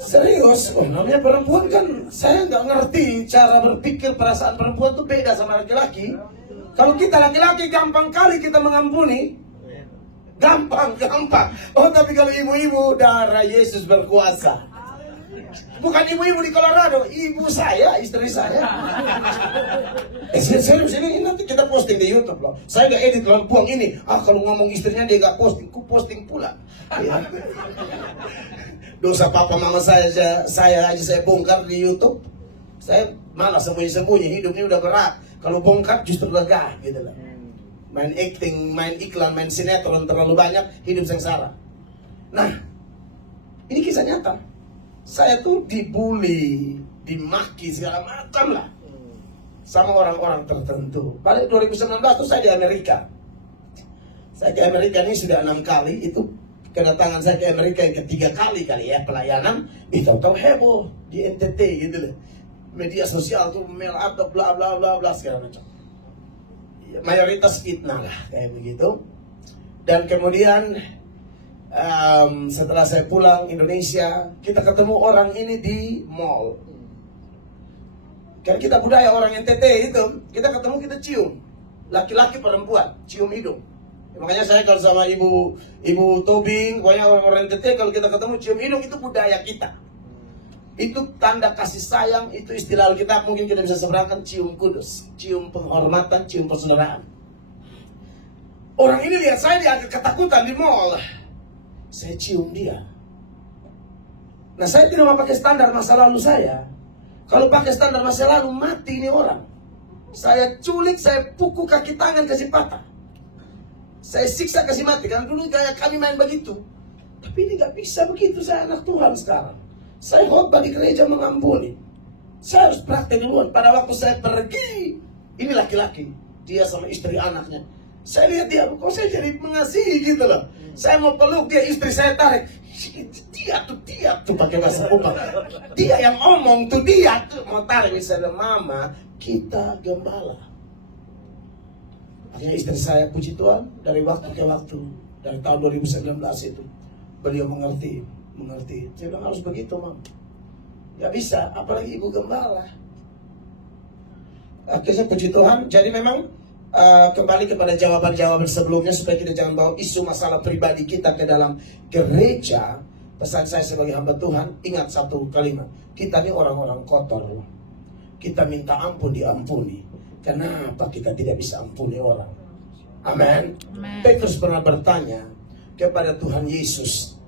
Serius, namanya perempuan kan, saya nggak ngerti cara berpikir perasaan perempuan itu beda sama laki-laki. Kalau kita laki-laki gampang kali kita mengampuni, gampang. Oh tapi kalau ibu-ibu, darah Yesus berkuasa. Bukan ibu-ibu di Colorado, ibu saya, istri saya. Serius ini nanti kita posting di YouTube loh. Saya gak edit buang ini. Kalau ngomong istrinya dia gak posting, ku posting pula. Ya. Dosa papa mama saya bongkar di YouTube. Saya malah sembunyi-sembunyi, hidup ini udah berat. Kalau bongkar justru lega gitu loh. Main acting, main iklan, main sinetron terlalu banyak, hidup sengsara. Nah, ini kisah nyata. Saya tuh dibully, dimaki segala macam lah sama orang-orang tertentu. Pada 2019 tuh saya di Amerika. Saya ke Amerika ini sudah 6 kali. Itu kedatangan saya ke Amerika yang ketiga kali ya pelayanan. Itu tahu heboh di NTT gitu loh. Media sosial tuh mail up bla bla bla bla segala macam. Mayoritas fitnah lah kayak begitu. Dan kemudian setelah saya pulang Indonesia, kita ketemu orang ini di mall. Karena kita budaya orang NTT itu, kita ketemu kita cium, laki-laki perempuan cium hidung. Makanya saya kalau sama ibu Tobing, pokoknya orang NTT kalau kita ketemu cium hidung itu budaya kita. Itu tanda kasih sayang, itu istilah kita mungkin kita bisa seberangkan cium kudus, cium penghormatan, cium persaudaraan. Orang ini lihat saya dia agak ketakutan di mall. Saya cium dia. Nah saya tidak mau pakai standar masa lalu saya. Kalau pakai standar masa lalu mati ini orang. Saya culik, saya pukul kaki tangan kasih patah. Saya siksa kasih mati. Karena dulu kayak kami main begitu. Tapi ini gak bisa begitu. Saya anak Tuhan sekarang. Saya khotbah di gereja mengampuni. Saya harus praktek duluan. Pada waktu saya pergi, ini laki-laki, dia sama istri anaknya. Saya lihat dia, kok saya jadi mengasihi gitu loh. Saya mau peluk dia, istri saya tarik. Dia tuh pakai bahasa Kupang. Dia yang ngomong tuh, dia tuh mau tarik. Misalnya, mama, kita gembala. Akhirnya istri saya, puji Tuhan, dari waktu ke waktu, dari tahun 2019 itu, beliau mengerti. Saya bilang harus begitu, mam. Gak bisa, apalagi ibu gembala. Akhirnya puji Tuhan, jadi memang kembali kepada jawaban-jawaban sebelumnya supaya kita jangan bawa isu masalah pribadi kita ke dalam gereja. Pesan saya sebagai hamba Tuhan, ingat satu kalimat, kita ini orang-orang kotor. Kita minta ampun diampuni. Kenapa kita tidak bisa ampuni orang? Amin. Petrus pernah bertanya kepada Tuhan Yesus,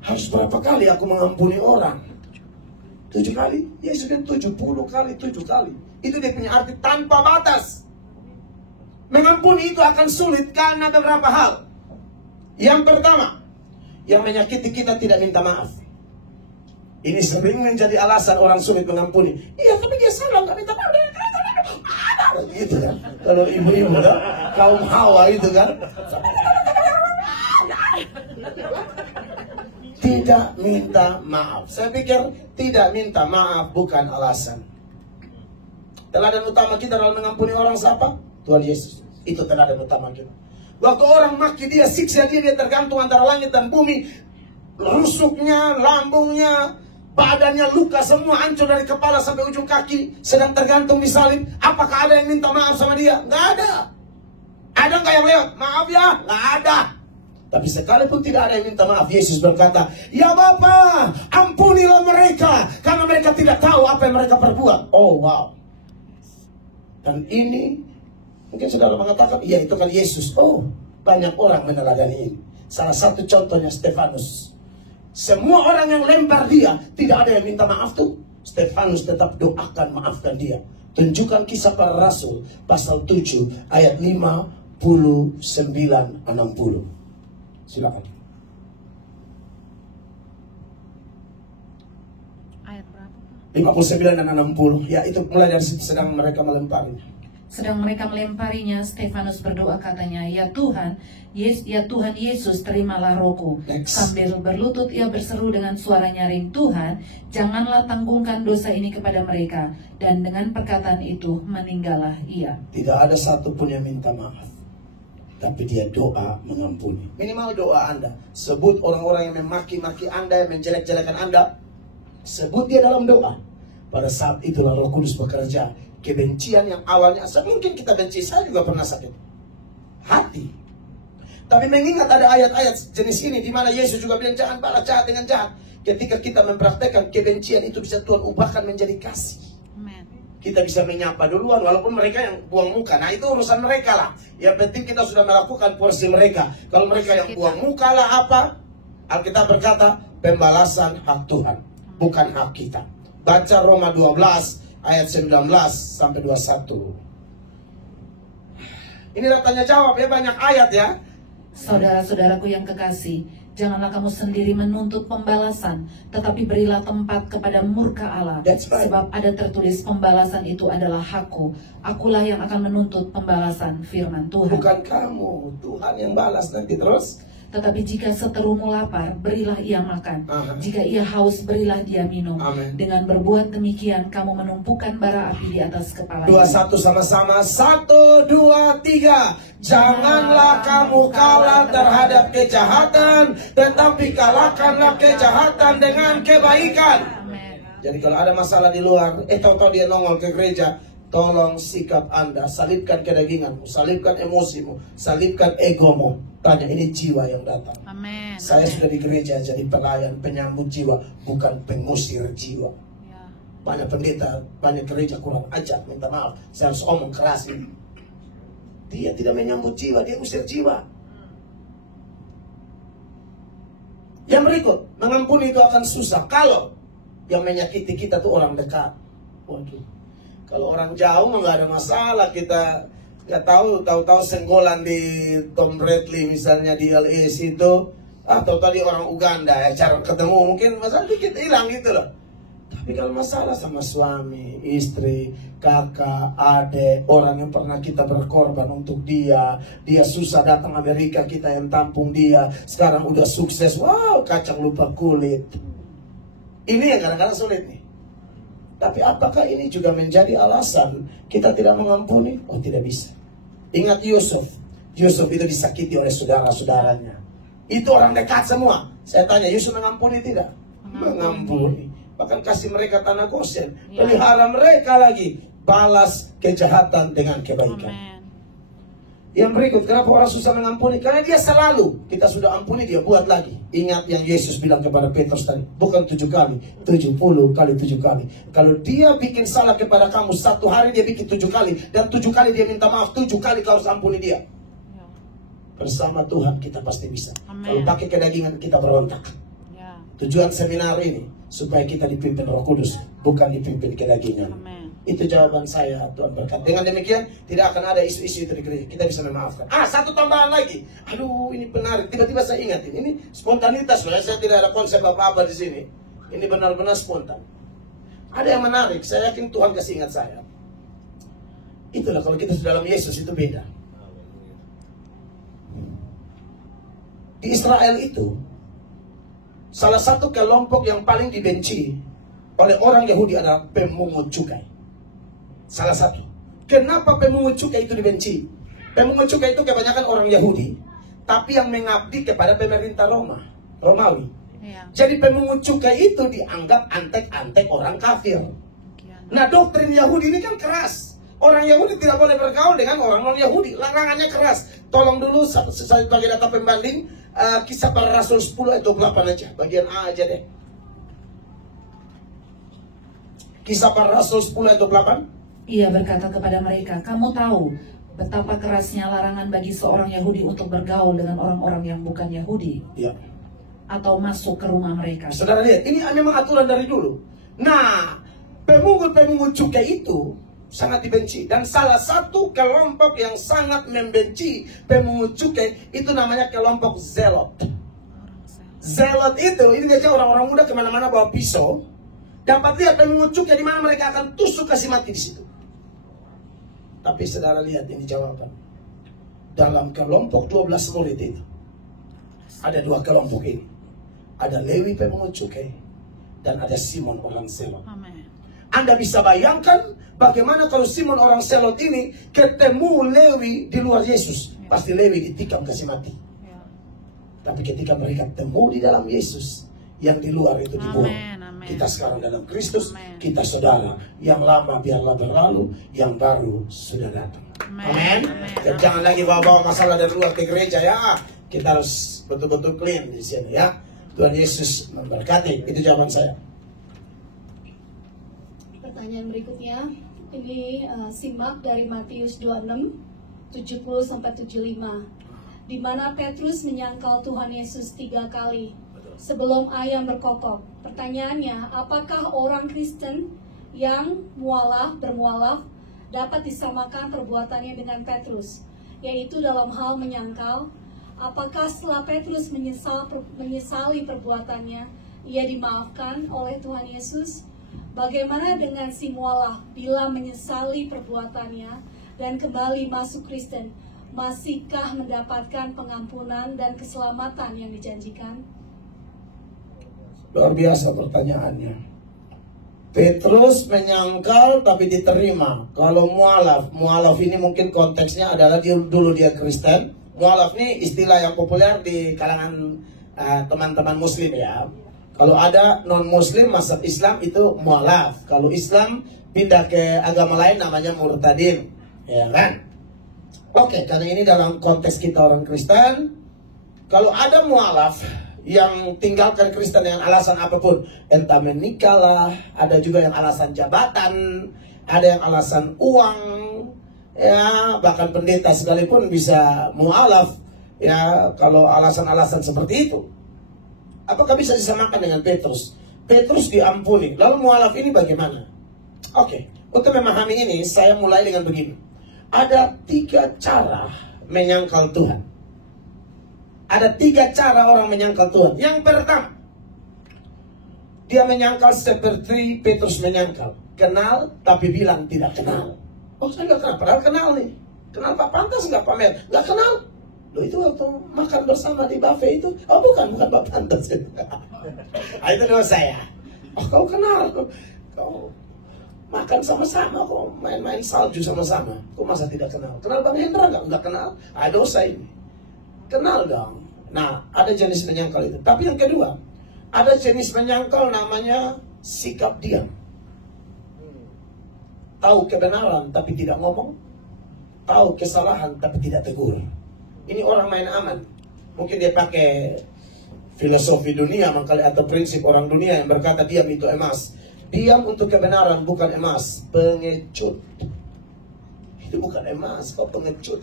harus berapa kali aku mengampuni orang? 7 kali? Yesus kan 70 kali 7 kali. Itu dia punya arti tanpa batas. Mengampuni itu akan sulit karena beberapa hal. Yang pertama, yang menyakiti kita tidak minta maaf. Ini sering menjadi alasan orang sulit mengampuni. Iya, tapi dia salah, nggak minta maaf. Gitu kan. Kalau ibu-ibu kan, kaum Hawa itu kan. Tidak minta maaf. Saya pikir tidak minta maaf bukan alasan. Teladan utama kita dalam mengampuni orang siapa? Tuhan Yesus. Itu teladan utama kita. Waktu orang maki dia, siksa dia tergantung antara langit dan bumi. Rusuknya, lambungnya, badannya luka semua, hancur dari kepala sampai ujung kaki, sedang tergantung di salib. Apakah ada yang minta maaf sama dia? Nggak ada. Ada nggak yang lewat? Maaf ya? Nggak ada. Tapi sekalipun tidak ada yang minta maaf, Yesus berkata, ya Bapa, ampunilah mereka, karena mereka tidak tahu apa yang mereka perbuat. Oh wow. Dan ini Mungkin saudara mengatakan, iya itu kan Yesus. Oh, banyak orang meneladani ini. Salah satu contohnya Stefanus. Semua orang yang lempar dia, tidak ada yang minta maaf tuh. Stefanus tetap doakan, maafkan dia. Tunjukkan Kisah Para Rasul pasal 7 ayat 59-60. Silakan. Ayat berapa? 59 dan 60. Ya, itu mulai dari situ sedang mereka melemparinya. Sedang mereka melemparinya, Stefanus berdoa katanya, Ya Tuhan Yesus, terimalah rohku. Next. Sambil berlutut ia berseru dengan suara nyaring, Tuhan, janganlah tanggungkan dosa ini kepada mereka. Dan dengan perkataan itu meninggallah ia. Tidak ada satupun yang minta maaf, tapi dia doa mengampuni. Minimal doa Anda. Sebut orang-orang yang memaki-maki Anda, yang menjelek-jelekan Anda, sebut dia dalam doa. Pada saat itulah Roh Kudus bekerja. Kebencian yang awalnya, mungkin kita benci, saya juga pernah sakit hati. Tapi mengingat ada ayat-ayat jenis ini di mana Yesus juga bilang jangan balas jahat dengan jahat. Ketika kita mempraktekkan kebencian itu, bisa Tuhan ubahkan menjadi kasih. Amen. Kita bisa menyapa duluan walaupun mereka yang buang muka. Nah, itu urusan mereka lah. Yang penting kita sudah melakukan porsi mereka. Kalau mereka yang buang muka lah apa? Alkitab berkata pembalasan hak Tuhan, bukan hak kita. Baca Roma 12 ayat 19 sampai 21. Ini tanya jawab ya, banyak ayat ya. Saudara-saudaraku yang kekasih, janganlah kamu sendiri menuntut pembalasan, tetapi berilah tempat kepada murka Allah. That's right. Sebab ada tertulis, pembalasan itu adalah hakku. Akulah yang akan menuntut pembalasan, firman Tuhan. Bukan kamu, Tuhan yang balas. Nanti terus. Tetapi jika seterumu lapar, berilah ia makan. Aha. Jika ia haus, berilah dia minum. Amin. Dengan berbuat demikian, kamu menumpukan bara api di atas kepala. 21 sama-sama. 1, 2, 3. Janganlah kamu kalah terhadap kejahatan, tetapi kalahkanlah kejahatan dengan kebaikan. Amen. Jadi kalau ada masalah di luar, tahu-tahu dia nongol ke gereja, tolong sikap Anda, salibkan kedaginganmu, salibkan emosimu, salibkan egomu. Tanya, ini jiwa yang datang. Amen. Saya sudah di gereja jadi pelayan, penyambut jiwa, bukan pengusir jiwa. Ya. Banyak pendeta, banyak gereja kurang ajar, minta maaf, saya harus omong keras ini. Dia tidak menyambut jiwa, dia usir jiwa. Yang berikut, mengampuni itu akan susah kalau yang menyakiti kita tuh orang dekat. Waduh, kalau orang jauh nggak ada masalah, kita nggak tahu senggolan di Tom Bradley misalnya di LAC itu, atau tadi orang Uganda ya, cara ketemu mungkin masalah dikit hilang gitu loh. Tapi kalau masalah sama suami, istri, kakak, adik, orang yang pernah kita berkorban untuk dia susah datang Amerika, kita yang tampung dia, sekarang udah sukses, wow, kacang lupa kulit. Ini yang kadang-kadang sulit nih. Tapi apakah ini juga menjadi alasan kita tidak mengampuni? Oh, tidak bisa. Ingat Yusuf itu disakiti oleh saudara-saudaranya. Itu orang dekat semua. Saya tanya, Yusuf mengampuni tidak? Mengampuni. Bahkan kasih mereka tanah Goshen, pelihara mereka lagi, balas kejahatan dengan kebaikan. Amen. Yang berikut, kenapa orang susah mengampuni? Karena dia selalu, kita sudah ampuni dia, buat lagi. Ingat yang Yesus bilang kepada Petrus tadi, bukan 7 kali, 70 kali 7 kali. Kalau dia bikin salah kepada kamu, 1 hari dia bikin 7 kali, dan 7 kali dia minta maaf, 7 kali kau harus ampuni dia. Ya. Bersama Tuhan kita pasti bisa. Amen. Kalau pakai kedagingan kita berontak. Ya. Tujuan seminar ini supaya kita dipimpin Roh Kudus, bukan dipimpin kedagingan. Amen. Itu jawaban saya, Tuhan berkat. Dengan demikian tidak akan ada isu-isu itu di gereja. Kita bisa memaafkan. 1 tambahan lagi. Aduh, ini menarik. Tiba-tiba saya ingatin. Ini spontanitas. Saya tidak ada konsep apa-apa di sini. Ini benar-benar spontan. Ada yang menarik. Saya yakin Tuhan kasih ingat saya. Itulah kalau kita sudah dalam Yesus itu beda. Di Israel itu, salah satu kelompok yang paling dibenci oleh orang Yahudi adalah pemungut cukai. Salah satu. Kenapa pemungut cukai itu dibenci? Pemungut cukai itu kebanyakan orang Yahudi, tapi yang mengabdi kepada pemerintah Romawi. Ya. Jadi pemungut cukai itu dianggap antek-antek orang kafir. Nah, doktrin Yahudi ini kan keras. Orang Yahudi tidak boleh bergaul dengan orang non-Yahudi. Larangannya keras. Tolong dulu saya sebagai data pembanding, Kisah Para Rasul 10 ayat 28 aja. Bagian A aja deh. Kisah Para Rasul 10 ayat 28. Ia berkata kepada mereka, kamu tahu Betapa kerasnya larangan bagi seorang Yahudi untuk bergaul dengan orang-orang yang bukan Yahudi. Ya. Atau masuk ke rumah mereka. Saudara lihat, ini memang aturan dari dulu. Nah, pemungut-pemungut cukai itu sangat dibenci. Dan salah satu kelompok yang sangat membenci pemungut cukai itu namanya kelompok Zelot. Zelot itu, ini biasanya orang-orang muda kemana-mana bawa pisau. Dapat lihat pemungut cukai di mana mereka akan tusuk kasih mati di situ. Tapi saudara lihat ini jawaban. Dalam kelompok 12 murid itu ada dua kelompok ini. Ada Lewi pemungut cukai dan ada Simon orang Zelot. Anda bisa bayangkan bagaimana kalau Simon orang Zelot ini ketemu Lewi di luar Yesus. Pasti Lewi ditikam kasih mati. Tapi ketika mereka ketemu di dalam Yesus, yang di luar itu dibuang. Kita sekarang dalam Kristus, kita saudara. Yang lama biarlah berlalu, yang baru sudah datang. Amin. Jangan lagi bawa-bawa masalah dari luar ke gereja ya. Kita harus betul-betul clean di sini ya. Tuhan Yesus memberkati. Itu jawaban saya. Pertanyaan berikutnya, ini simak dari Matius 26, 70-75. Di mana Petrus menyangkal Tuhan Yesus 3 kali sebelum ayam berkokok. Pertanyaannya, apakah orang Kristen yang bermualaf dapat disamakan perbuatannya dengan Petrus, yaitu dalam hal menyangkal? Apakah setelah Petrus menyesali perbuatannya, ia dimaafkan oleh Tuhan Yesus? Bagaimana dengan si mualaf bila menyesali perbuatannya dan kembali masuk Kristen? Masihkah mendapatkan pengampunan dan keselamatan yang dijanjikan? Luar biasa pertanyaannya. Petrus menyangkal tapi diterima. Kalau mualaf ini mungkin konteksnya adalah dulu dia Kristen. Mualaf ini istilah yang populer di kalangan teman-teman Muslim ya. Kalau ada non-Muslim masuk Islam itu mualaf. Kalau Islam pindah ke agama lain namanya murtadin, ya kan? Oke, karena ini dalam konteks kita orang Kristen, kalau ada mualaf yang tinggalkan Kristen dengan alasan apapun, entah menikah lah, ada juga yang alasan jabatan, ada yang alasan uang, ya bahkan pendeta sekalipun bisa mualaf, ya kalau alasan-alasan seperti itu. Apakah bisa disamakan dengan Petrus? Petrus diampuni, lalu mualaf ini bagaimana? Oke, untuk memahami ini saya mulai dengan begini. Ada 3 cara menyangkal Tuhan. Ada 3 cara orang menyangkal Tuhan. Yang pertama, dia menyangkal seperti Petrus menyangkal. Kenal tapi bilang tidak kenal. Oh saya nggak kenal, padahal kenal nih. Kenal Pak Pantas nggak pamer? Nggak kenal. Loh itu waktu makan bersama di buffet itu. Oh bukan Pak Pantas. Itu dosa ya. Oh kau kenal. Kau makan sama-sama, kok main-main salju sama-sama. Kok masa tidak kenal? Kenal Bang Hendra nggak kenal? Dosa ini. Kenal dong. Nah, ada jenis menyangkal itu. Tapi yang kedua, ada jenis menyangkal namanya sikap diam. Tahu kebenaran tapi tidak ngomong. Tahu kesalahan tapi tidak tegur. Ini orang main aman. Mungkin dia pakai filosofi dunia atau prinsip orang dunia yang berkata diam itu emas. Diam untuk kebenaran bukan emas, pengecut. Itu bukan emas, kau pengecut.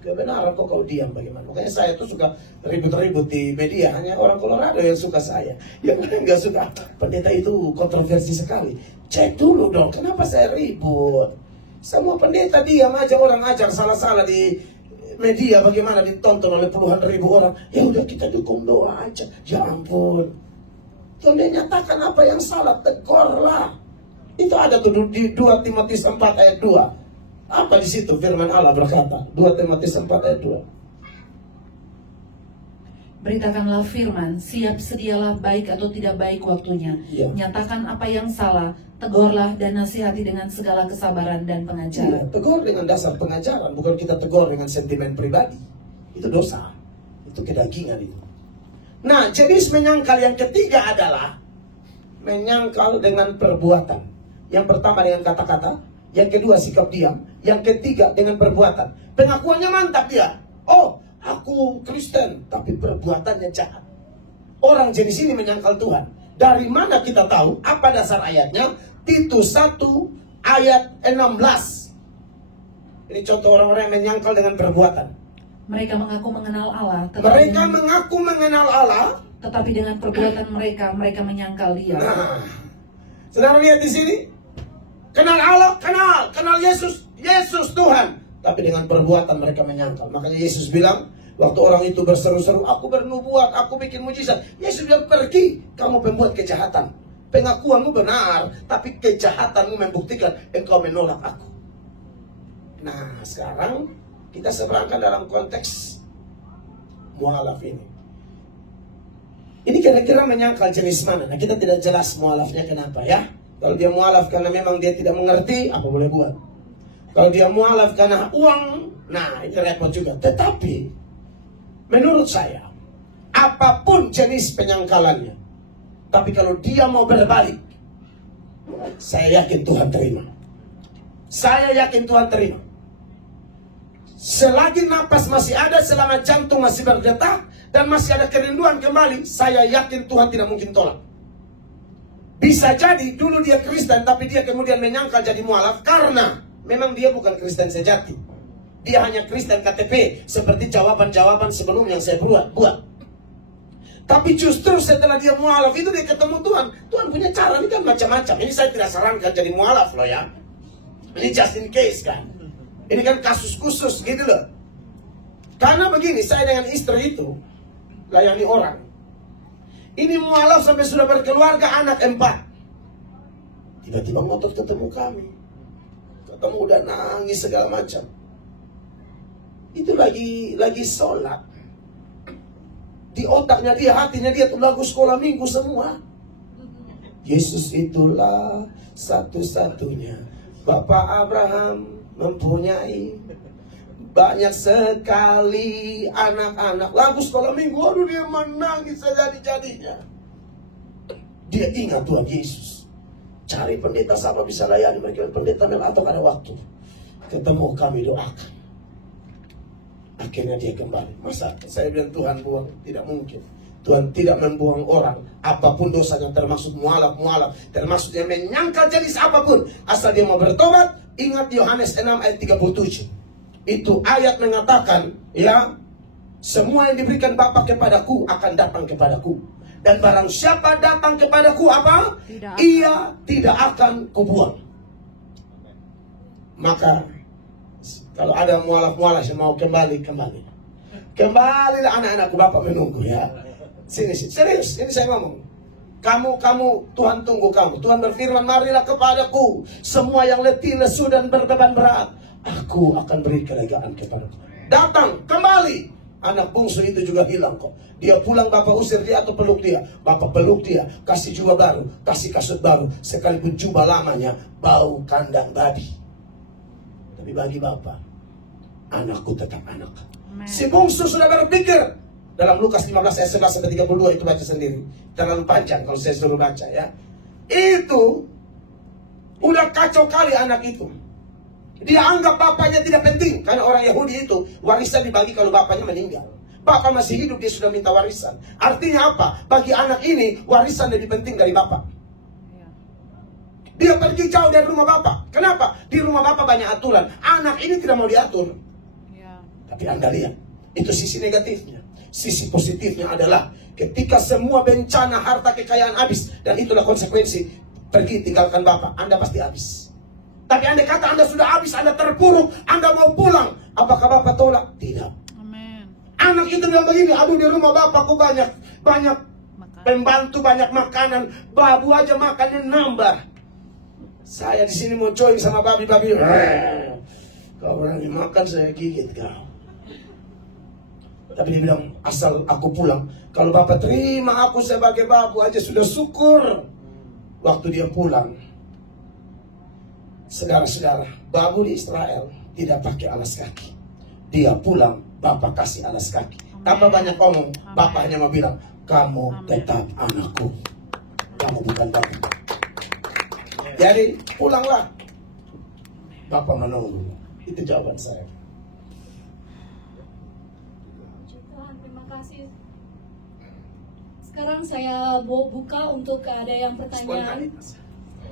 Kebenaran kok kau diam bagaimana? Makanya saya tuh suka ribut-ribut di media. Hanya orang Colorado yang suka saya. Yang lain nggak suka. Pendeta itu kontroversi sekali. Cek dulu dong, kenapa saya ribut? Semua pendeta diam aja, orang ajar salah-salah di media bagaimana ditonton oleh puluhan ribu orang. Ya udah kita dukung doa aja. Ya ampun. Kalau dia nyatakan apa yang salah, tegurlah. Itu ada tuh di 2 Timotius 4 ayat 2. Apa di situ firman Allah berkata? 2 Timotius 4 ayat 2. Beritakanlah firman, siap sedialah baik atau tidak baik waktunya. Ya. Nyatakan apa yang salah, tegurlah dan nasihati dengan segala kesabaran dan pengajaran. Ya, tegur dengan dasar pengajaran, bukan kita tegur dengan sentimen pribadi. Itu dosa. Itu kedagingan itu. Nah, jenis menyangkal yang ketiga adalah menyangkal dengan perbuatan. Yang pertama dengan kata-kata, yang kedua sikap diam, yang ketiga dengan perbuatan. Pengakuannya mantap dia. Oh, aku Kristen, tapi perbuatannya jahat. Orang jenis ini menyangkal Tuhan. Dari mana kita tahu? Apa dasar ayatnya? Titus 1 ayat 16. Ini contoh orang-orang yang menyangkal dengan perbuatan. Mereka mengaku mengenal Allah, Mereka mengaku mengenal Allah, tetapi dengan perbuatan mereka menyangkal Dia. nah, saudara lihat di sini, kenal Allah, kenal Yesus, Yesus Tuhan, tapi dengan perbuatan mereka menyangkal. Makanya Yesus bilang, waktu orang itu berseru-seru, aku bernubuat, aku bikin mujizat, Yesus bilang, pergi, kamu pembuat kejahatan. Pengakuanmu benar, tapi kejahatanmu membuktikan engkau menolak aku. Nah, sekarang kita seberangkan dalam konteks mualaf ini. Ini kira-kira menyangkal jenis mana? Nah, kita tidak jelas mualafnya kenapa ya. Kalau dia mualaf karena memang dia tidak mengerti, apa boleh buat. Kalau dia mualaf karena uang, nah itu repot juga. Tetapi, menurut saya, apapun jenis penyangkalannya, tapi kalau dia mau berbalik, saya yakin Tuhan terima. Saya yakin Tuhan terima. Selagi napas masih ada, selama jantung masih berdetak, dan masih ada kerinduan kembali, saya yakin Tuhan tidak mungkin tolak. Bisa jadi dulu dia Kristen, tapi dia kemudian menyangkal jadi mualaf, karena memang dia bukan Kristen sejati. Dia hanya Kristen KTP, seperti jawaban-jawaban sebelum yang saya buat. Tapi justru setelah dia mualaf itu dia ketemu Tuhan. Tuhan punya cara, ini kan macam-macam. Ini saya tidak sarankan jadi mualaf loh ya. Ini just in case kan. Ini kan kasus khusus gitu loh. Karena begini, saya dengan istri itu layani orang. Ini mualaf sampai sudah berkeluarga, anak 4. Tiba-tiba ngotot ketemu kami. Ketemu udah nangis segala macam. Itu lagi sholat. Di otaknya dia, hatinya dia tuh lagu sekolah minggu semua. Yesus itulah satu-satunya. Bapak Abraham mempunyai banyak sekali anak-anak. Lagu sekolah minggu, aduh dia menangis sejadi-jadinya. Dia ingat Tuhan Yesus. Cari pendeta siapa bisa layani mereka. Pendeta atau ada waktu. Ketemu kami doakan. Akhirnya dia kembali. Masa saya bilang Tuhan buang? Tidak mungkin. Tuhan tidak membuang orang. Apapun dosanya, termasuk mualaf, termasuk yang menyangkal jenis apapun, asal dia mau bertobat. Ingat Yohanes 6 ayat 37. Itu ayat mengatakan, ya, semua yang diberikan Bapa kepadaku akan datang kepadaku. Dan barang siapa datang kepadaku apa? Ia tidak akan kubuang. Maka kalau ada mualaf-mualaf yang mau kembali. Kembalilah anak-anakku, Bapak menunggu ya. Sini, serius, ini saya ngomong. Kamu, Tuhan tunggu kamu. Tuhan berfirman, marilah kepadaku, semua yang letih, lesu, dan berbeban berat. Aku akan beri kelegaan kepadamu. Datang, kembali. Anak bungsu itu juga hilang kok. Dia pulang, Bapak usir dia atau peluk dia. Bapak peluk dia, kasih jubah baru, kasih kasut baru. Sekalipun jubah lamanya bau kandang babi. Tapi bagi Bapak, anakku tetap anak. Si bungsu sudah berpikir. Dalam Lukas 15 ayat 11 sampai 32 itu baca sendiri. Terlalu panjang kalau saya suruh baca ya. Itu udah kacau kali anak itu. Dia anggap bapaknya tidak penting. Karena orang Yahudi itu warisan dibagi kalau bapaknya meninggal. Bapak masih hidup, dia sudah minta warisan. Artinya apa? Bagi anak ini warisan lebih penting dari bapak. Dia pergi jauh dari rumah bapak. Kenapa? Di rumah bapak banyak aturan. Anak ini tidak mau diatur. Tapi Anda lihat, itu sisi negatifnya. Sisi positifnya adalah ketika semua bencana, harta, kekayaan habis, dan itulah konsekuensi pergi tinggalkan Bapak, Anda pasti habis. Tapi Anda kata Anda sudah habis, Anda terpuruk, Anda mau pulang, apakah Bapak tolak? Tidak. Amen. Anak itu bilang begini, aduh di rumah Bapakku banyak pembantu, banyak makanan, babu aja makannya nambah. Saya di sini mau join sama babi-babi. Kau berani makan, saya gigit kau. Tapi dia bilang, asal aku pulang. Kalau Bapak terima aku sebagai babu aja sudah syukur. Waktu dia pulang, saudara-saudara, babu di Israel tidak pakai alas kaki. Dia pulang, Bapak kasih alas kaki. Tambah banyak omong, Bapak hanya mau bilang, kamu tetap anakku. Kamu bukan babu. Jadi pulanglah. Bapak menunggu. Itu jawaban saya. Sekarang saya mau buka untuk ada yang pertanyaan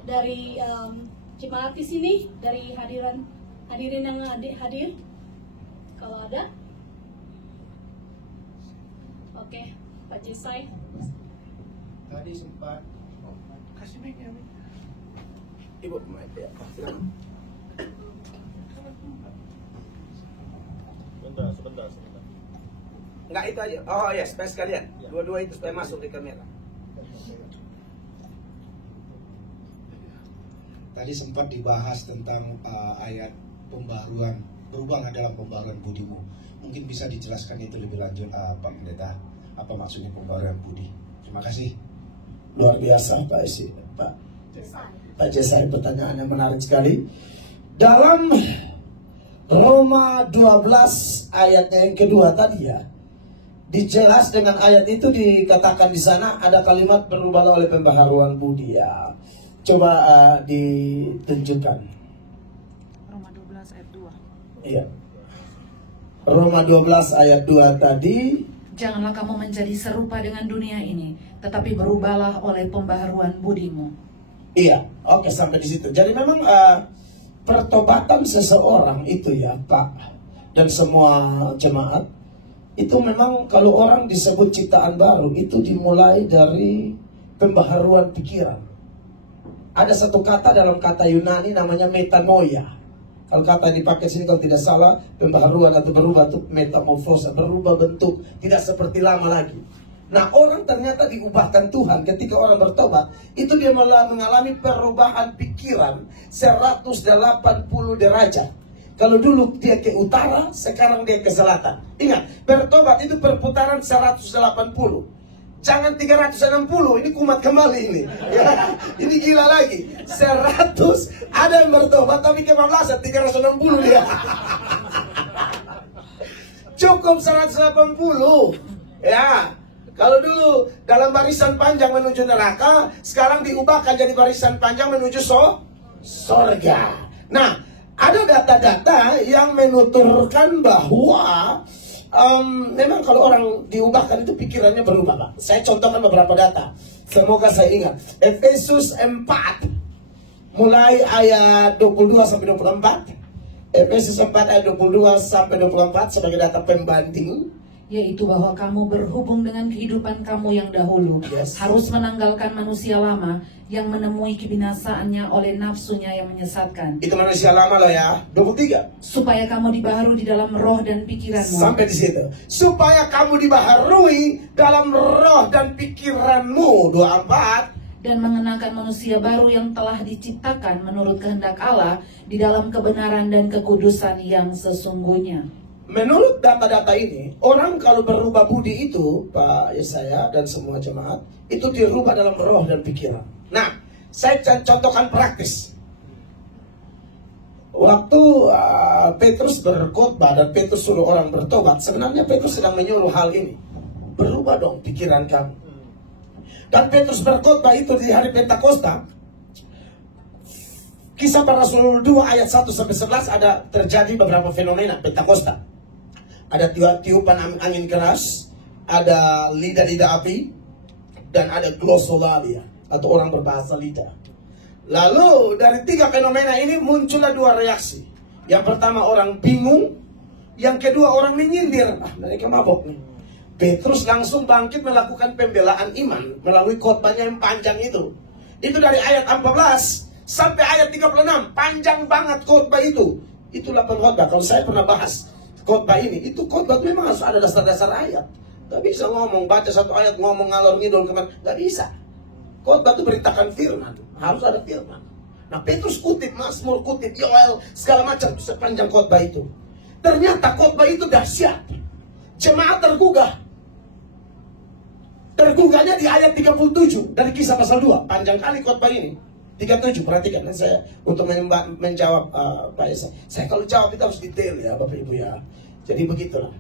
dari jemaat di sini, dari hadiran Hadirin yang hadir, kalau ada. Oke, Pak Jesai. Tadi sempat Kasih mic-nya. Ibu, mic ya. Silakan. sebentar. Enggak, itu aja. Oh ya, supaya sekalian. Dua-dua itu supaya masuk di kamera. Tadi sempat dibahas tentang ayat pembaharuan, berubah dalam pembaharuan budimu. Mungkin bisa dijelaskan itu lebih lanjut, Pak Pendeta, apa maksudnya pembaharuan budi. Terima kasih. Luar biasa Pak Esi, Pak Jesai, pertanyaan yang menarik sekali. Dalam Roma 12 ayatnya yang kedua tadi ya, dijelas dengan ayat itu dikatakan di sana ada kalimat berubahlah oleh pembaharuan budi ya. Coba ditunjukkan. Roma 12 ayat 2. Iya. Roma 12 ayat 2 tadi. Janganlah kamu menjadi serupa dengan dunia ini, tetapi berubahlah oleh pembaharuan budimu. Iya, oke, sampai di situ. Jadi memang pertobatan seseorang itu ya Pak dan semua jemaat itu memang kalau orang disebut ciptaan baru itu dimulai dari pembaharuan pikiran. Ada satu kata dalam kata Yunani namanya metanoia. Kalau kata yang dipakai sini kalau tidak salah, pembaharuan atau berubah itu metamorfosa, berubah bentuk, tidak seperti lama lagi. Nah, orang ternyata diubahkan Tuhan ketika orang bertobat, itu dia malah mengalami perubahan pikiran 180 derajat. Kalau dulu dia ke utara, sekarang dia ke selatan. Ingat, bertobat itu perputaran 180. Jangan 360, ini kumat kembali ini. Ya, ini gila lagi. 100, ada yang bertobat tapi kebablasan 360 dia. Cukup 180. Ya. Kalau dulu dalam barisan panjang menuju neraka, sekarang diubahkan jadi barisan panjang menuju sorga. Nah, ada data-data yang menuturkan bahwa memang kalau orang diubahkan itu pikirannya berubah, Pak. Saya contohkan beberapa data. Semoga saya ingat. Efesus 4 mulai ayat 22 sampai 24. Efesus 4 ayat 22 sampai 24 sebagai data pembanding, yaitu bahwa kamu berhubung dengan kehidupan kamu yang dahulu, harus menanggalkan manusia lama yang menemui kebinasaannya oleh nafsunya yang menyesatkan. Itu manusia lama loh ya. 23. Supaya kamu dibaharui di dalam roh dan pikiranmu. Sampai di situ. Supaya kamu dibaharui dalam roh dan pikiranmu. 24. Dan mengenakan manusia baru yang telah diciptakan menurut kehendak Allah di dalam kebenaran dan kekudusan yang sesungguhnya. Menurut data-data ini, orang kalau berubah budi itu, Pak Yesaya dan semua jemaat, itu dirubah dalam roh dan pikiran. Nah, saya contohkan praktis. Waktu Petrus berkhotbah dan Petrus suruh orang bertobat, sebenarnya Petrus sedang menyuruh hal ini. Berubah dong pikiran kamu. Dan Petrus berkhotbah itu di hari Pentakosta. Kisah Para Rasul 2 ayat 1 sampai 11 ada terjadi beberapa fenomena Pentakosta. Ada tiupan angin keras, ada lidah-lidah api, dan ada glossolalia atau orang berbahasa lidah. Lalu dari 3 fenomena ini muncullah 2 reaksi. Yang pertama orang bingung, yang kedua orang menyindir. Mereka mabok nih. Petrus langsung bangkit melakukan pembelaan iman melalui khotbahnya yang panjang itu. Itu dari ayat 14 sampai ayat 36, panjang banget khotbah itu. Itulah pengkhotbah. Kalau saya pernah bahas khotbah ini, itu khotbah memang harus ada dasar-dasar ayat. Gak bisa ngomong, baca satu ayat, ngomong ngalor ngidul kemana. Gak bisa. Khotbah itu beritakan firman. Harus ada firman. Nah, Petrus kutip Mazmur, kutip Yoel, segala macam sepanjang khotbah itu. Ternyata khotbah itu dahsyat. Jemaat tergugah. Tergugahnya di ayat 37 dari Kisah pasal 2. Panjang kali khotbah ini. 37, perhatikan saya untuk menjawab Pak Esa. Saya kalau jawab itu harus detail ya Bapak Ibu ya. Jadi begitulah.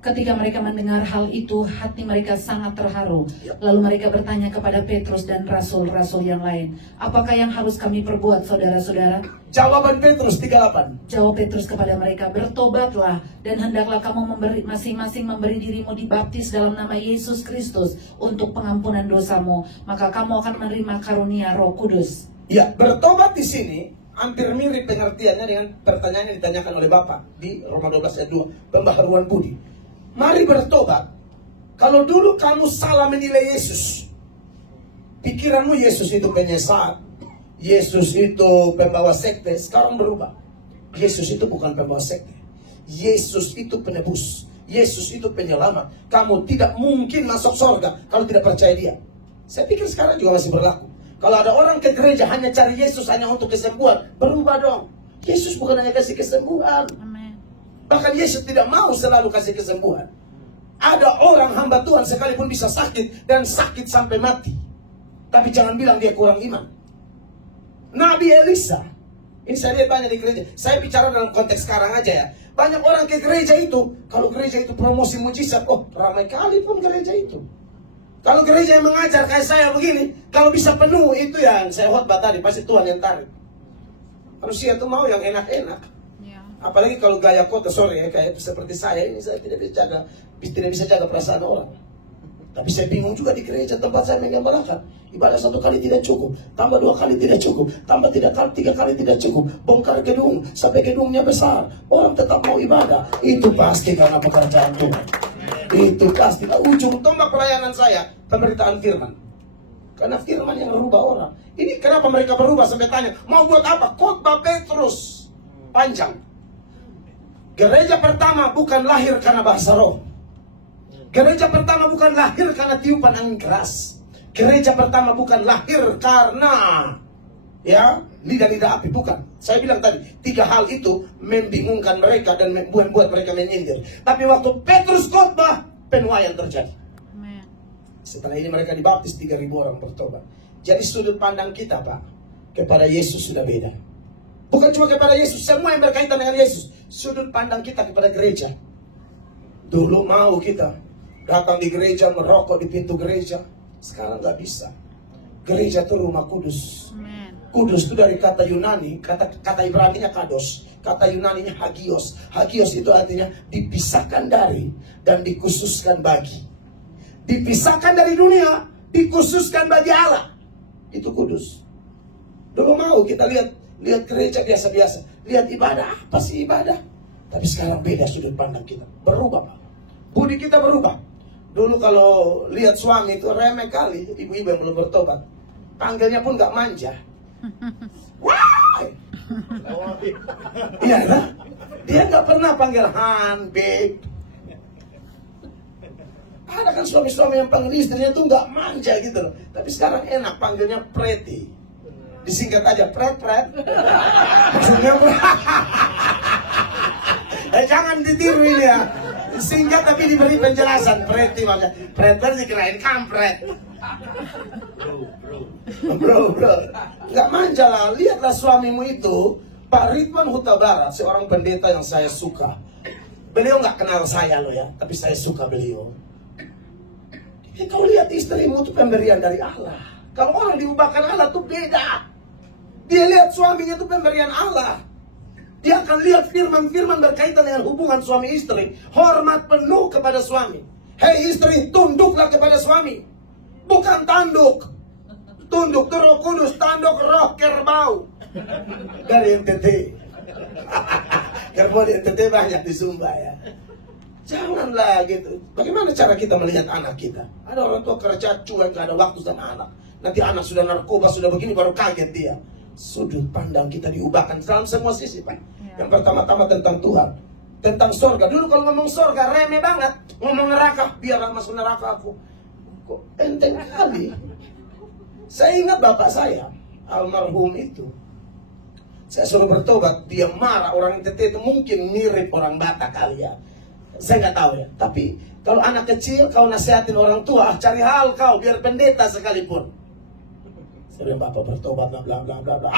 Ketika mereka mendengar hal itu, hati mereka sangat terharu. Lalu mereka bertanya kepada Petrus dan rasul-rasul yang lain, apakah yang harus kami perbuat, saudara-saudara? Jawaban Petrus 38. Jawab Petrus kepada mereka, bertobatlah dan hendaklah kamu masing-masing memberi dirimu dibaptis dalam nama Yesus Kristus untuk pengampunan dosamu, maka kamu akan menerima karunia Roh Kudus. Ya, bertobat di sini hampir mirip pengertiannya dengan pertanyaan yang ditanyakan oleh Bapak di Roma 12 ayat 2, pembaharuan budi. Mari bertobat. Kalau dulu kamu salah menilai Yesus, pikiranmu Yesus itu penyesat, Yesus itu pembawa sekte, sekarang berubah. Yesus itu bukan pembawa sekte, Yesus itu penebus, Yesus itu penyelamat. Kamu tidak mungkin masuk surga kalau tidak percaya Dia. Saya pikir sekarang juga masih berlaku. Kalau ada orang ke gereja hanya cari Yesus hanya untuk kesembuhan, berubah dong. Yesus bukan hanya kasih kesembuhan. Amin. Bahkan Yesus tidak mau selalu kasih kesembuhan. Ada orang hamba Tuhan sekalipun bisa sakit dan sakit sampai mati, tapi jangan bilang dia kurang iman. Nabi Elisa, ini saya lihat banyak di gereja. Saya bicara dalam konteks sekarang aja ya. Banyak orang ke gereja itu, kalau gereja itu promosi mujizat, oh ramai kali pun gereja itu. Kalau gereja yang mengajar kayak saya begini, kalau bisa penuh, itu yang saya khotbah tadi, pasti Tuhan yang tarik. Manusia itu mau yang enak-enak. Ya. Apalagi kalau gaya kota, kayak seperti saya ini, saya tidak bisa jaga perasaan orang. Tapi saya bingung juga di gereja tempat saya menggembalakan. Ibadah 1 kali tidak cukup, tambah 2 kali tidak cukup, tambah 3 kali tidak cukup. Bongkar gedung sampai gedungnya besar, orang tetap mau ibadah. Itu pasti karena pekerjaan Tuhan. Itu pasti ujung tombak pelayanan saya, pemberitaan firman. Karena firman yang merubah orang. Ini kenapa mereka berubah sampai tanya, mau buat apa? Khotbah Petrus panjang. Gereja pertama bukan lahir karena bahasa roh. Gereja pertama bukan lahir karena tiupan angin keras. Gereja pertama bukan lahir karena lidah-lidah api, bukan. Saya bilang tadi, 3 hal itu membingungkan mereka dan membuat mereka menyindir. Tapi waktu Petrus khotbah, penuaian terjadi. Amen. Setelah ini mereka dibaptis, 3.000 orang bertobat. Jadi sudut pandang kita, Pak, kepada Yesus sudah beda. Bukan cuma kepada Yesus, semua yang berkaitan dengan Yesus. Sudut pandang kita kepada gereja. Dulu mau kita datang di gereja, merokok di pintu gereja. Sekarang nggak bisa. Gereja itu rumah kudus. Amen. Kudus itu dari kata Yunani, kata Ibrani-nya kados, kata Yunani-nya hagios. Hagios itu artinya dipisahkan dari dan dikhususkan bagi. Dipisahkan dari dunia, dikhususkan bagi Allah. Itu kudus. Dulu mau kita lihat gereja biasa-biasa, lihat ibadah, apa sih ibadah? Tapi sekarang beda sudut pandang kita, berubah, Pak. Budi kita berubah. Dulu kalau lihat suami itu remeh kali, ibu-ibu yang belum bertobat, panggilnya pun nggak manja. Wah, iya lah, dia nggak pernah panggil Han, babe. Ada kan suami-suami yang panggil istrinya tuh nggak manja gitu loh. Tapi sekarang enak panggilnya pretty. Disingkat aja pret-pret. Maksudnya jangan ditiru ini ya. Singkat tapi diberi penjelasan. Pretty maksudnya. Pret-pret dikirain kampret. Bro. Nggak manja lah. Lihatlah suamimu itu, Pak Ridwan Huta Barat, seorang pendeta yang saya suka. Beliau nggak kenal saya loh ya, tapi saya suka beliau. Kau lihat istrimu itu pemberian dari Allah. Kalau orang diubahkan Allah tuh beda. Dia lihat suaminya itu pemberian Allah. Dia akan lihat firman-firman berkaitan dengan hubungan suami istri. Hormat penuh kepada suami. Hei istri, tunduklah kepada suami. Bukan tanduk. Tunduk tuh Roh Kudus, tanduk roh kerbau. Dari NTT. Kerbau di NTT banyak di Sumba ya. Janganlah gitu. Bagaimana cara kita melihat anak kita? Ada orang tua kerja cuek, gak ada waktu sama anak. Nanti anak sudah narkoba, sudah begini, baru kaget dia. Sudut pandang kita diubahkan dalam semua sisi, Pak. Yang pertama-tama tentang Tuhan, tentang sorga. Dulu kalau ngomong sorga remeh banget. Ngomong neraka, biarlah masuk neraka aku. Kok enteng kali. Saya ingat bapak saya, almarhum itu. Saya suruh bertobat, dia marah. Orang NTT itu mungkin mirip orang Batak kali ya. Saya nggak tahu ya. Tapi kalau anak kecil, kau nasihatin orang tua, cari hal kau, biar pendeta sekalipun. Saya bilang, bapak bertobat, bla bla bla bla bla.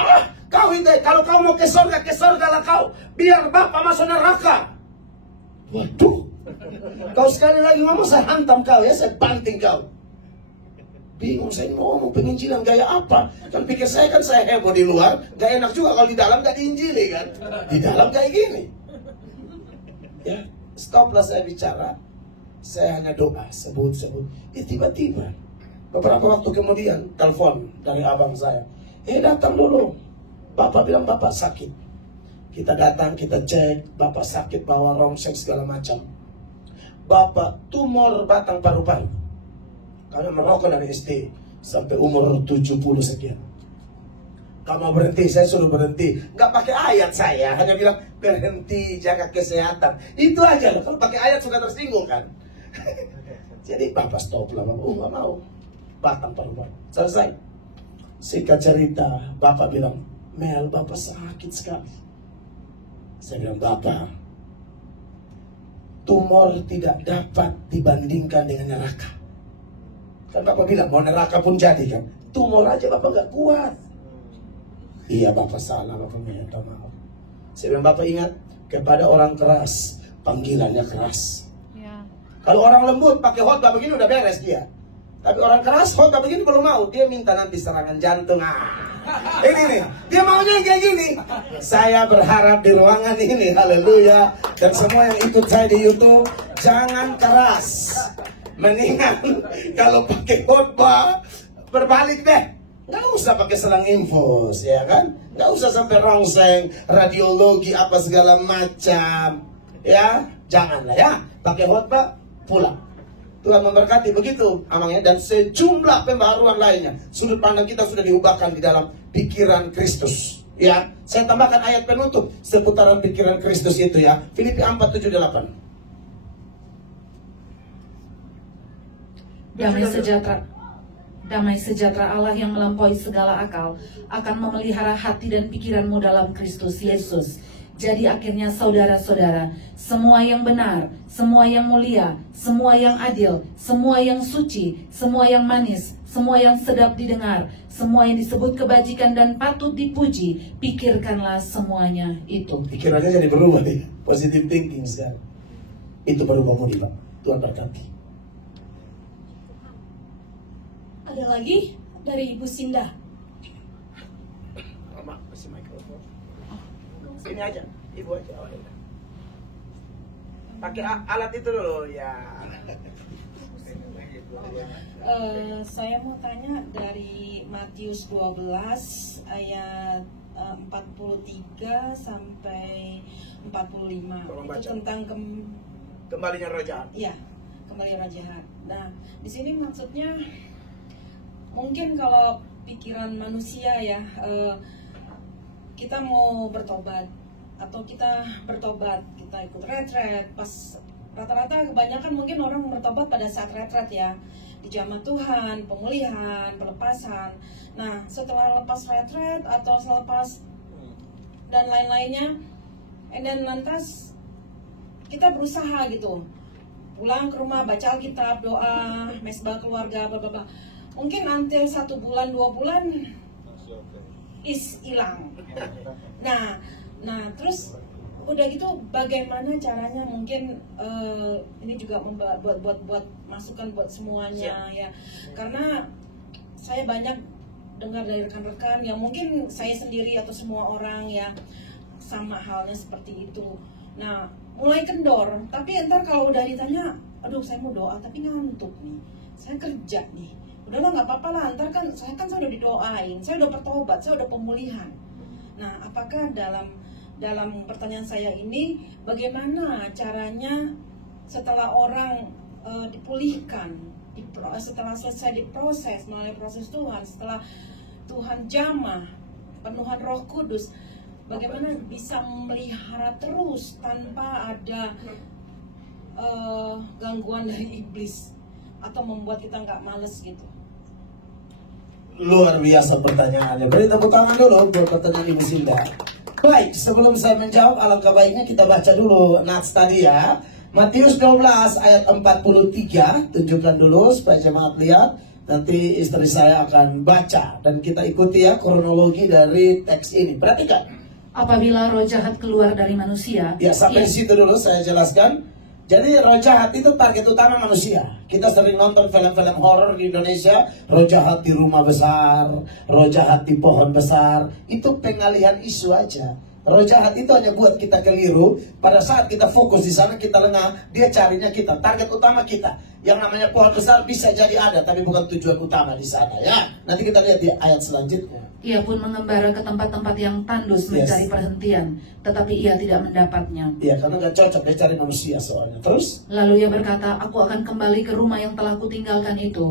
Kau itu, kalau kau mau ke surga lah kau. Biar bapak masuk neraka. Waduh. Kau sekali lagi ngomong, saya hantam kau ya, saya banting kau. Bingung, saya mau ngomong penginjilan gaya apa? Kan pikir saya heboh di luar, gak enak juga kalau di dalam gak diinjili kan. Di dalam kayak gini. Ya, stoplah saya bicara. Saya hanya doa, sebut. Tiba-tiba beberapa waktu kemudian telepon dari abang saya. Datang dulu. Bapak bilang bapak sakit. Kita datang, kita cek, bapak sakit, bawa rongsek segala macam. Bapak tumor batang paru-paru. Karena merokok dari SD sampai umur 70 sekian. Kamu berhenti, saya suruh berhenti. Nggak pakai ayat saya, hanya bilang berhenti, jaga kesehatan. Itu aja. Kalau pakai ayat suka tersinggung kan. Jadi bapak stop lah, bapak nggak mau. Batang paru-paru. Selesai. Singkat cerita, bapak bilang, Mel, bapak sakit sekali. Saya bilang, bapak, tumor tidak dapat dibandingkan dengan neraka. Kan bapak bilang, mau neraka pun jadi kan. Tumor aja bapak gak kuat. Iya bapak salah, bapak minta maaf. Saya bilang, bapak ingat, kepada orang keras, panggilannya keras. Ya. Kalau orang lembut pakai khotbah begini udah beres dia. Tapi orang keras khotbah begini belum mau. Dia minta nanti serangan jantung. Ini nih, dia maunya kayak gini. Saya berharap di ruangan ini, haleluya, dan semua yang ikut saya di YouTube, jangan keras. Mendingan kalau pakai khotbah berbalik deh. Nggak usah pakai selang infus, ya kan? Nggak usah sampai rongseng, radiologi apa segala macam, ya. Janganlah ya, pakai khotbah pulang. Tuhan memberkati begitu amangnya, dan sejumlah pembaharuan lainnya. Sudut pandang kita sudah diubahkan di dalam pikiran Kristus. Ya, saya tambahkan ayat penutup seputaran pikiran Kristus itu ya. Filipi 4:7-8. Damai sejahtera Allah yang melampaui segala akal akan memelihara hati dan pikiranmu dalam Kristus Yesus. Jadi akhirnya saudara-saudara, semua yang benar, semua yang mulia, semua yang adil, semua yang suci, semua yang manis, semua yang sedap didengar, semua yang disebut kebajikan dan patut dipuji, pikirkanlah semuanya itu. Pikirannya jadi berubah nih, positive thinking sekarang. Itu baru budi Pak. Tuhan berkati. Ada lagi dari Ibu Sinda. Mama, kasih mikrofon. Sini aja, ibu aja. Oh, ya. Pakai alat itu dulu ya. Saya mau tanya dari Matius 12 ayat 43 sampai 45. Tolong Itu baca. tentang Kembalinya roh jahat. ya, kembali roh jahat. Nah, di sini maksudnya mungkin kalau pikiran manusia ya, kita mau bertobat atau kita bertobat, kita ikut retret, pas rata-rata kebanyakan mungkin orang bertobat pada saat retret ya, di jamaah Tuhan, pemulihan, pelepasan. Nah, setelah lepas retret atau selepas dan lain-lainnya, dan lantas kita berusaha gitu, pulang ke rumah, baca Alkitab, doa, mesbah keluarga, bla. Mungkin nanti 1 bulan, 2 bulan hilang. Nah, terus udah gitu bagaimana caranya, mungkin ini juga buat masukan buat semuanya ya, karena saya banyak dengar dari rekan-rekan yang mungkin saya sendiri atau semua orang ya sama halnya seperti itu. Nah, mulai kendor, tapi ntar kalau udah ditanya, aduh saya mau doa tapi ngantuk nih, saya kerja nih, udahlah nggak apa-apa lah, ntar kan saya udah didoain, saya udah bertobat, saya udah pemulihan. Nah, apakah dalam pertanyaan saya ini, bagaimana caranya setelah orang dipulihkan, setelah selesai diproses melalui proses Tuhan, setelah Tuhan jamah penuhan Roh Kudus, bagaimana bisa memelihara terus tanpa ada gangguan dari iblis atau membuat kita nggak males gitu? Luar biasa pertanyaannya. Beri tepuk tangan dulu buat pertanyaan Ibu Sinda. Baik, sebelum saya menjawab, alangkah baiknya kita baca dulu nats tadi ya. Matius 12 ayat 43, tunjukkan dulu supaya jemaat lihat. Nanti istri saya akan baca dan kita ikuti ya kronologi dari teks ini. Perhatikan. Apabila roh jahat keluar dari manusia, Ya, sampai situ dulu saya jelaskan. Jadi roh jahat itu target utama manusia. Kita sering nonton film-film horor di Indonesia, roh jahat di rumah besar, roh jahat di pohon besar. Itu pengalihan isu aja. Roh jahat itu hanya buat kita keliru. Pada saat kita fokus di sana, kita lengah, dia carinya kita. Target utama kita. yang namanya pohon besar bisa jadi ada, tapi bukan tujuan utama di sana. Ya, nanti kita lihat di ayat selanjutnya. Ia pun mengembara ke tempat-tempat yang tandus mencari perhentian, tetapi ia tidak mendapatnya. Iya, karena nggak cocok dia cari manusia soalnya. Terus? Lalu ia berkata, aku akan kembali ke rumah yang telah kutinggalkan itu.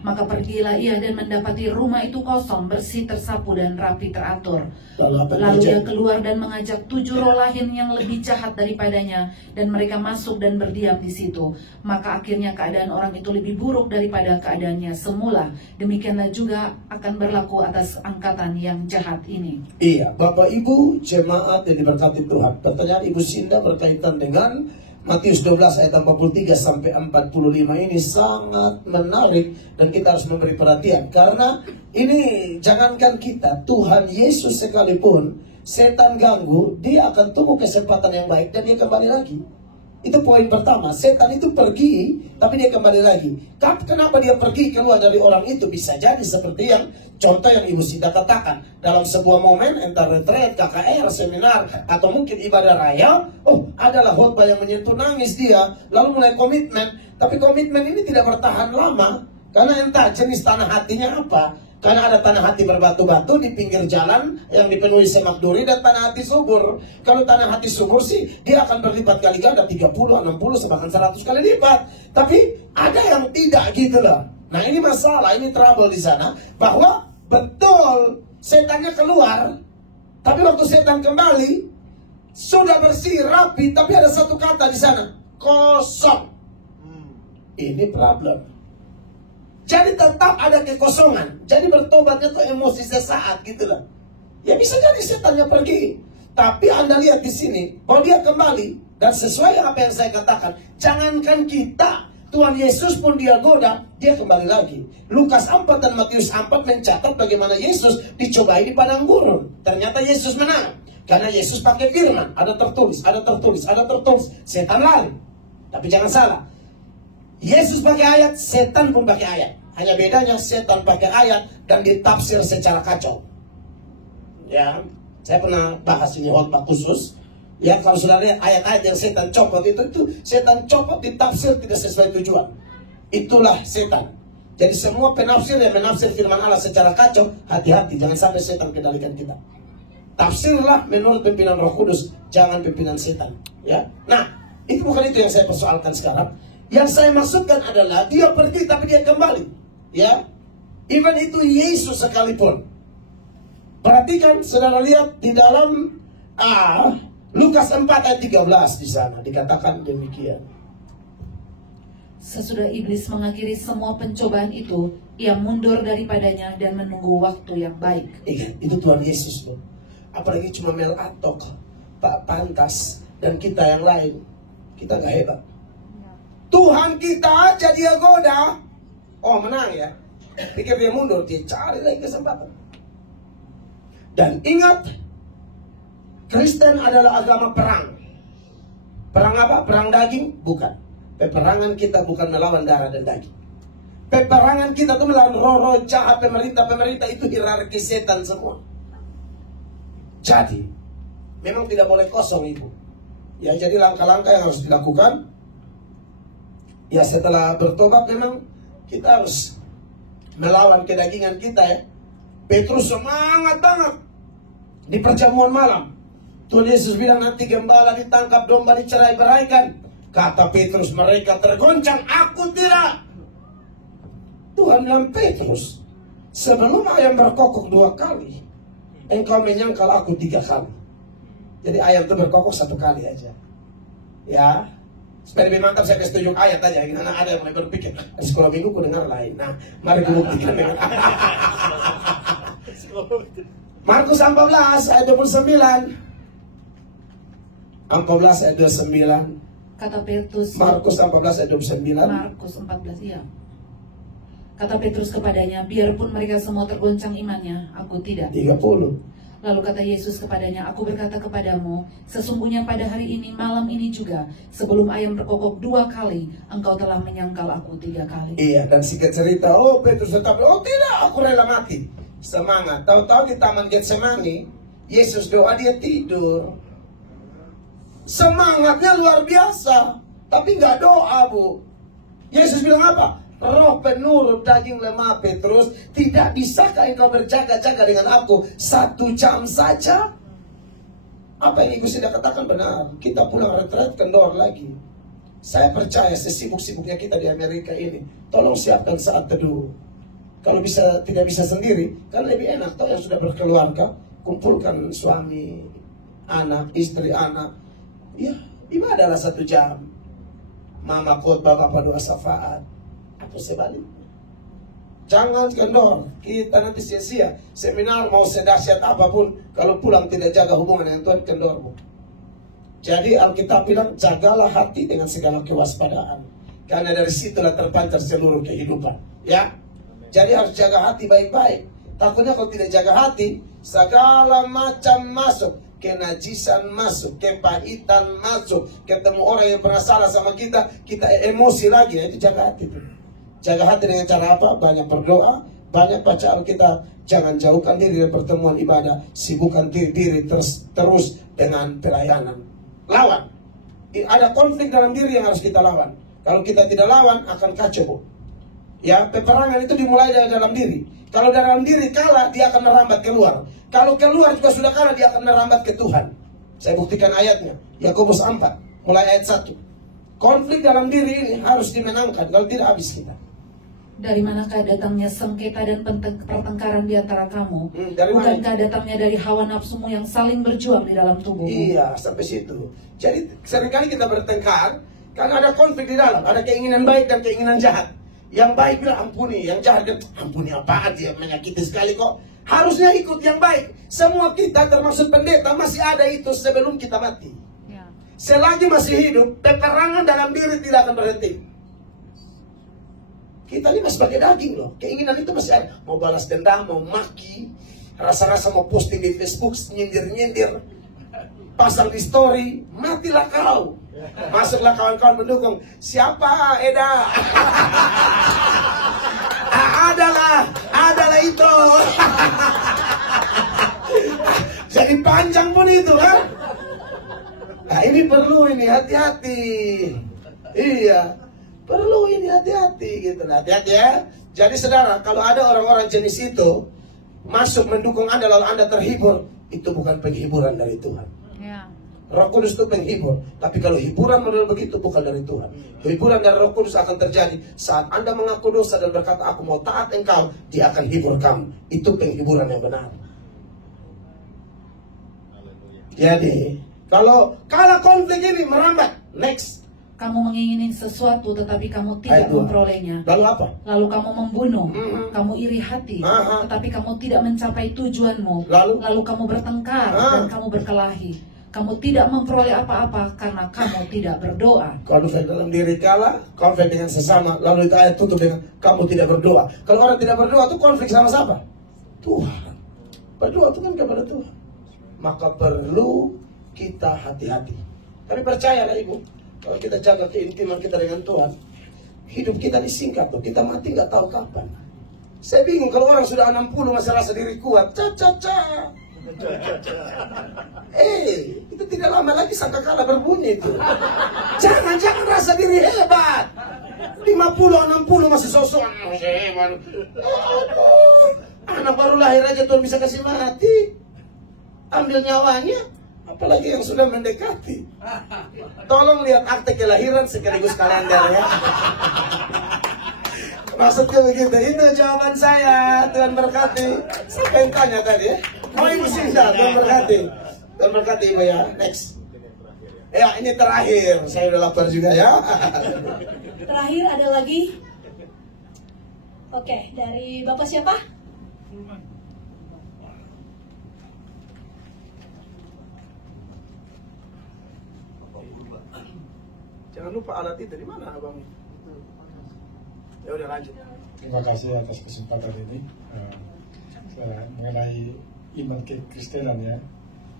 Maka pergilah ia dan mendapati rumah itu kosong, bersih, tersapu, dan rapi teratur. Lalu ia keluar dan mengajak 7 roh lain yang lebih jahat daripadanya, dan mereka masuk dan berdiam di situ. Maka akhirnya keadaan orang itu lebih buruk daripada keadaannya semula. Demikianlah juga akan berlaku atas angkatan yang jahat ini. Iya, Bapak Ibu jemaat yang diberkati Tuhan. Pertanyaan Ibu Sinda berkaitan dengan Matius 12 ayat 43 sampai 45 ini sangat menarik dan kita harus memberi perhatian, karena ini jangankan kita, Tuhan Yesus sekalipun setan ganggu, dia akan tunggu kesempatan yang baik dan dia kembali lagi. Itu poin pertama. Setan itu pergi, tapi dia kembali lagi. Kenapa dia pergi keluar dari orang itu? Bisa jadi seperti yang contoh yang Ibu Sinda katakan. Dalam sebuah momen, entah retreat, KKR, seminar, atau mungkin ibadah raya, adalah khotbah yang menyentuh, nangis dia, lalu mulai komitmen. Tapi komitmen ini tidak bertahan lama, karena entah jenis tanah hatinya apa. Karena ada tanah hati berbatu-batu di pinggir jalan yang dipenuhi semak duri dan tanah hati subur. Kalau tanah hati subur sih, dia akan berlipat kali ganda, 30, 60, bahkan 100 kali lipat. Tapi ada yang tidak gitu loh. Nah ini masalah, ini trouble di sana. Bahwa betul setannya keluar, tapi waktu setan kembali, sudah bersih, rapi, tapi ada satu kata di sana, kosong. Ini problem. Jadi tetap ada kekosongan. Jadi bertobatnya tuh emosi sesaat gitu loh. Ya bisa jadi setannya pergi. Tapi Anda lihat di sini, bahwa dia kembali. Dan sesuai apa yang saya katakan, jangankan kita, Tuhan Yesus pun dia goda, dia kembali lagi. Lukas 4 dan Matius 4 mencatat bagaimana Yesus dicobai di padang gurun. Ternyata Yesus menang. Karena Yesus pakai firman. Ada tertulis, ada tertulis, ada tertulis. Setan lari. Tapi jangan salah. Yesus pakai ayat, setan pun pakai ayat. Hanya bedanya setan pakai ayat dan ditafsir secara kacau. Ya, saya pernah bahas ini khotbah khusus. Ya, kalau sudah lihat ayat-ayat yang setan copot itu setan copot ditafsir tidak sesuai tujuan. Itulah setan. Jadi semua penafsir yang menafsir firman Allah secara kacau, hati-hati jangan sampai setan kendalikan kita. Tafsirlah menurut pimpinan Roh Kudus, jangan pimpinan setan. Ya, nah itu bukan itu yang saya persoalkan sekarang. Yang saya maksudkan adalah dia pergi tapi dia kembali. Ya, even itu Yesus sekalipun. Perhatikan, saudara lihat di dalam Lukas 4 ayat 13 di sana dikatakan demikian. Sesudah iblis mengakhiri semua pencobaan itu, ia mundur daripadanya dan menunggu waktu yang baik. Iya, itu Tuhan Yesus loh. Apalagi cuma Mel Atok, Pak Pantas, dan kita yang lain, kita gak hebat. Tuhan kita aja dia goda. Oh menang ya. Pikir dia mundur, dia cari lagi kesempatan. Dan ingat, Kristen adalah agama perang. Perang apa? Perang daging? Bukan. Peperangan kita bukan melawan darah dan daging. Peperangan kita itu melawan roh-roh jahat, pemerintah itu hierarki setan semua. Jadi, memang tidak boleh kosong itu. Ya, jadi langkah-langkah yang harus dilakukan. Ya, setelah bertobat memang kita harus melawan kedagingan kita ya. Petrus semangat banget di perjamuan malam. Tuhan Yesus bilang nanti gembala ditangkap, domba dicerai-beraikan. Kata Petrus, mereka tergoncang, aku tidak. Tuhan bilang, Petrus, sebelum ayam berkokok 2 kali, engkau menyangkal aku 3 kali. Jadi ayam itu berkokok 1 kali aja. Ya, supaya lebih mantap saya kasih tunjuk ayat aja. Karena ada yang mulai berpikir, sekolah minggu ku dengar lain. Nah, mari dibuktikan dengan Markus 14 ayat 29. 14 ayat 29. Kata Petrus, Markus 14 ayat 29. Markus 14, iya. Kata Petrus kepadanya, biarpun mereka semua tergoncang imannya, aku tidak. 30. Lalu kata Yesus kepadanya, aku berkata kepadamu, sesungguhnya pada hari ini, malam ini juga, sebelum ayam berkokok 2 kali, engkau telah menyangkal aku 3 kali. Iya, dan singkat cerita, oh Petrus tetap, oh tidak, aku rela mati. Semangat. Tahu-tahu di Taman Getsemani, Yesus doa, dia tidur. Semangatnya luar biasa, tapi nggak doa, Bu. Yesus bilang apa? Roh penurut, daging lemah. Petrus, tidak bisakah engkau berjaga-jaga dengan aku 1 jam saja? Apa yang Ibu sudah katakan benar. Kita pulang retret kendor lagi. Saya percaya sesibuk-sibuknya kita di Amerika ini, tolong siapkan saat teduh. Kalau tidak bisa sendiri, kan lebih enak. Toh yang sudah berkeluarga, kumpulkan suami, anak, istri, anak. Ya, ibadahlah 1 jam. Mama khotbah, bapak doa syafaat, atau sebaliknya. Jangan kendor. Kita nanti sia-sia. Seminar mau sedahsyat apapun, kalau pulang tidak jaga hubungan dengan Tuhan, kendor. Jadi Alkitab bilang, jagalah hati dengan segala kewaspadaan, karena dari situlah terpancar seluruh kehidupan. Ya, jadi harus jaga hati baik-baik. Takutnya kalau tidak jaga hati, segala macam masuk. Kenajisan masuk, kepahitan masuk, ketemu orang yang pernah salah sama kita emosi lagi. Itu jaga hati. Jaga hati dengan cara apa? Banyak berdoa, banyak baca Alkitab. Jangan jauhkan diri dari pertemuan ibadah. Sibukkan diri terus dengan pelayanan. Lawan. Ada konflik dalam diri yang harus kita lawan. Kalau kita tidak lawan, akan kacau. Ya, peperangan itu dimulai dari dalam diri. Kalau dalam diri kalah, dia akan merambat keluar. Kalau keluar juga sudah kalah, dia akan merambat ke Tuhan. Saya buktikan ayatnya. Yakobus 4, mulai ayat 1. Konflik dalam diri ini harus dimenangkan. Kalau tidak, habis kita. Dari manakah datangnya sengketa dan pertengkaran di antara kamu? Dari mana? Bukankah datangnya dari hawa nafsumu yang saling berjuang di dalam tubuhmu? Iya, sampai situ. Jadi seringkali kita bertengkar karena ada konflik di dalam. Ada keinginan baik dan keinginan jahat. Yang baik bilang ampuni, yang jahat bilang ampuni apaan, dia menyakiti sekali kok. Harusnya ikut yang baik. Semua kita termasuk pendeta masih ada itu sebelum kita mati. Ya. Selagi masih hidup, peperangan dalam diri tidak akan berhenti. Kita ini masih pakai daging loh. Keinginan itu masih ada. Mau balas dendam, mau maki, rasa-rasa mau posting di Facebook, nyindir-nyindir, pasang di story, matilah kau. Masuklah kawan-kawan pendukung. Siapa Eda? Adalah itu. Jadi panjang pun itu kan. Nah ini perlu ini hati-hati. Iya, perlu ini hati-hati gitu. Nah, hati-hati ya. Jadi saudara, kalau ada orang-orang jenis itu masuk mendukung Anda lalu Anda terhibur, itu bukan penghiburan dari Tuhan. Ya. Roh Kudus itu penghibur. Tapi kalau hiburan model begitu bukan dari Tuhan. Hiburan dari Roh Kudus akan terjadi saat Anda mengaku dosa dan berkata aku mau taat engkau, Dia akan hibur kamu. Itu penghiburan yang benar. Jadi kalau konflik ini merambat, next. Kamu mengingini sesuatu tetapi kamu tidak Ayat 2. memperolehnya. Lalu apa? Lalu kamu membunuh, kamu iri hati, tetapi kamu tidak mencapai tujuanmu. Lalu kamu bertengkar dan kamu berkelahi. Kamu tidak memperoleh apa-apa karena kamu tidak berdoa. Konflik dalam diri kalah, konflik dengan sesama. Lalu itu ayat tutup dengan kamu tidak berdoa. Kalau orang tidak berdoa itu konflik sama siapa? Tuhan. Berdoa itu kan kepada Tuhan. Maka perlu kita hati-hati. Tapi percayalah Ibu, kalau kita jaga keintiman kita dengan Tuhan, hidup kita disingkat loh. Kita mati nggak tahu kapan. Saya bingung kalau orang sudah 60 masih rasa diri kuat. Itu tidak lama lagi sangkakala berbunyi itu. Jangan rasa diri hebat. 50, 60 masih sosokan. Aduh, anak baru lahir aja Tuhan bisa kasih mati. Ambil nyawanya, apalagi yang sudah mendekati. Tolong lihat akte kelahiran sekaligus kalender ya. Maksudnya begitu. Itu jawaban saya. Tuhan berkati. Siapa yang tanya tadi ya? Mau Ibu Sinda, Tuhan berkati. Tuhan berkati Ibu ya. Next. Ya ini terakhir. Saya udah lapar juga ya. Terakhir ada lagi. Oke, dari Bapak siapa? Jangan lupa alat itu di mana Abang? Ya udah lanjut. Terima kasih atas kesempatan ini mengenai iman kekristenan ya.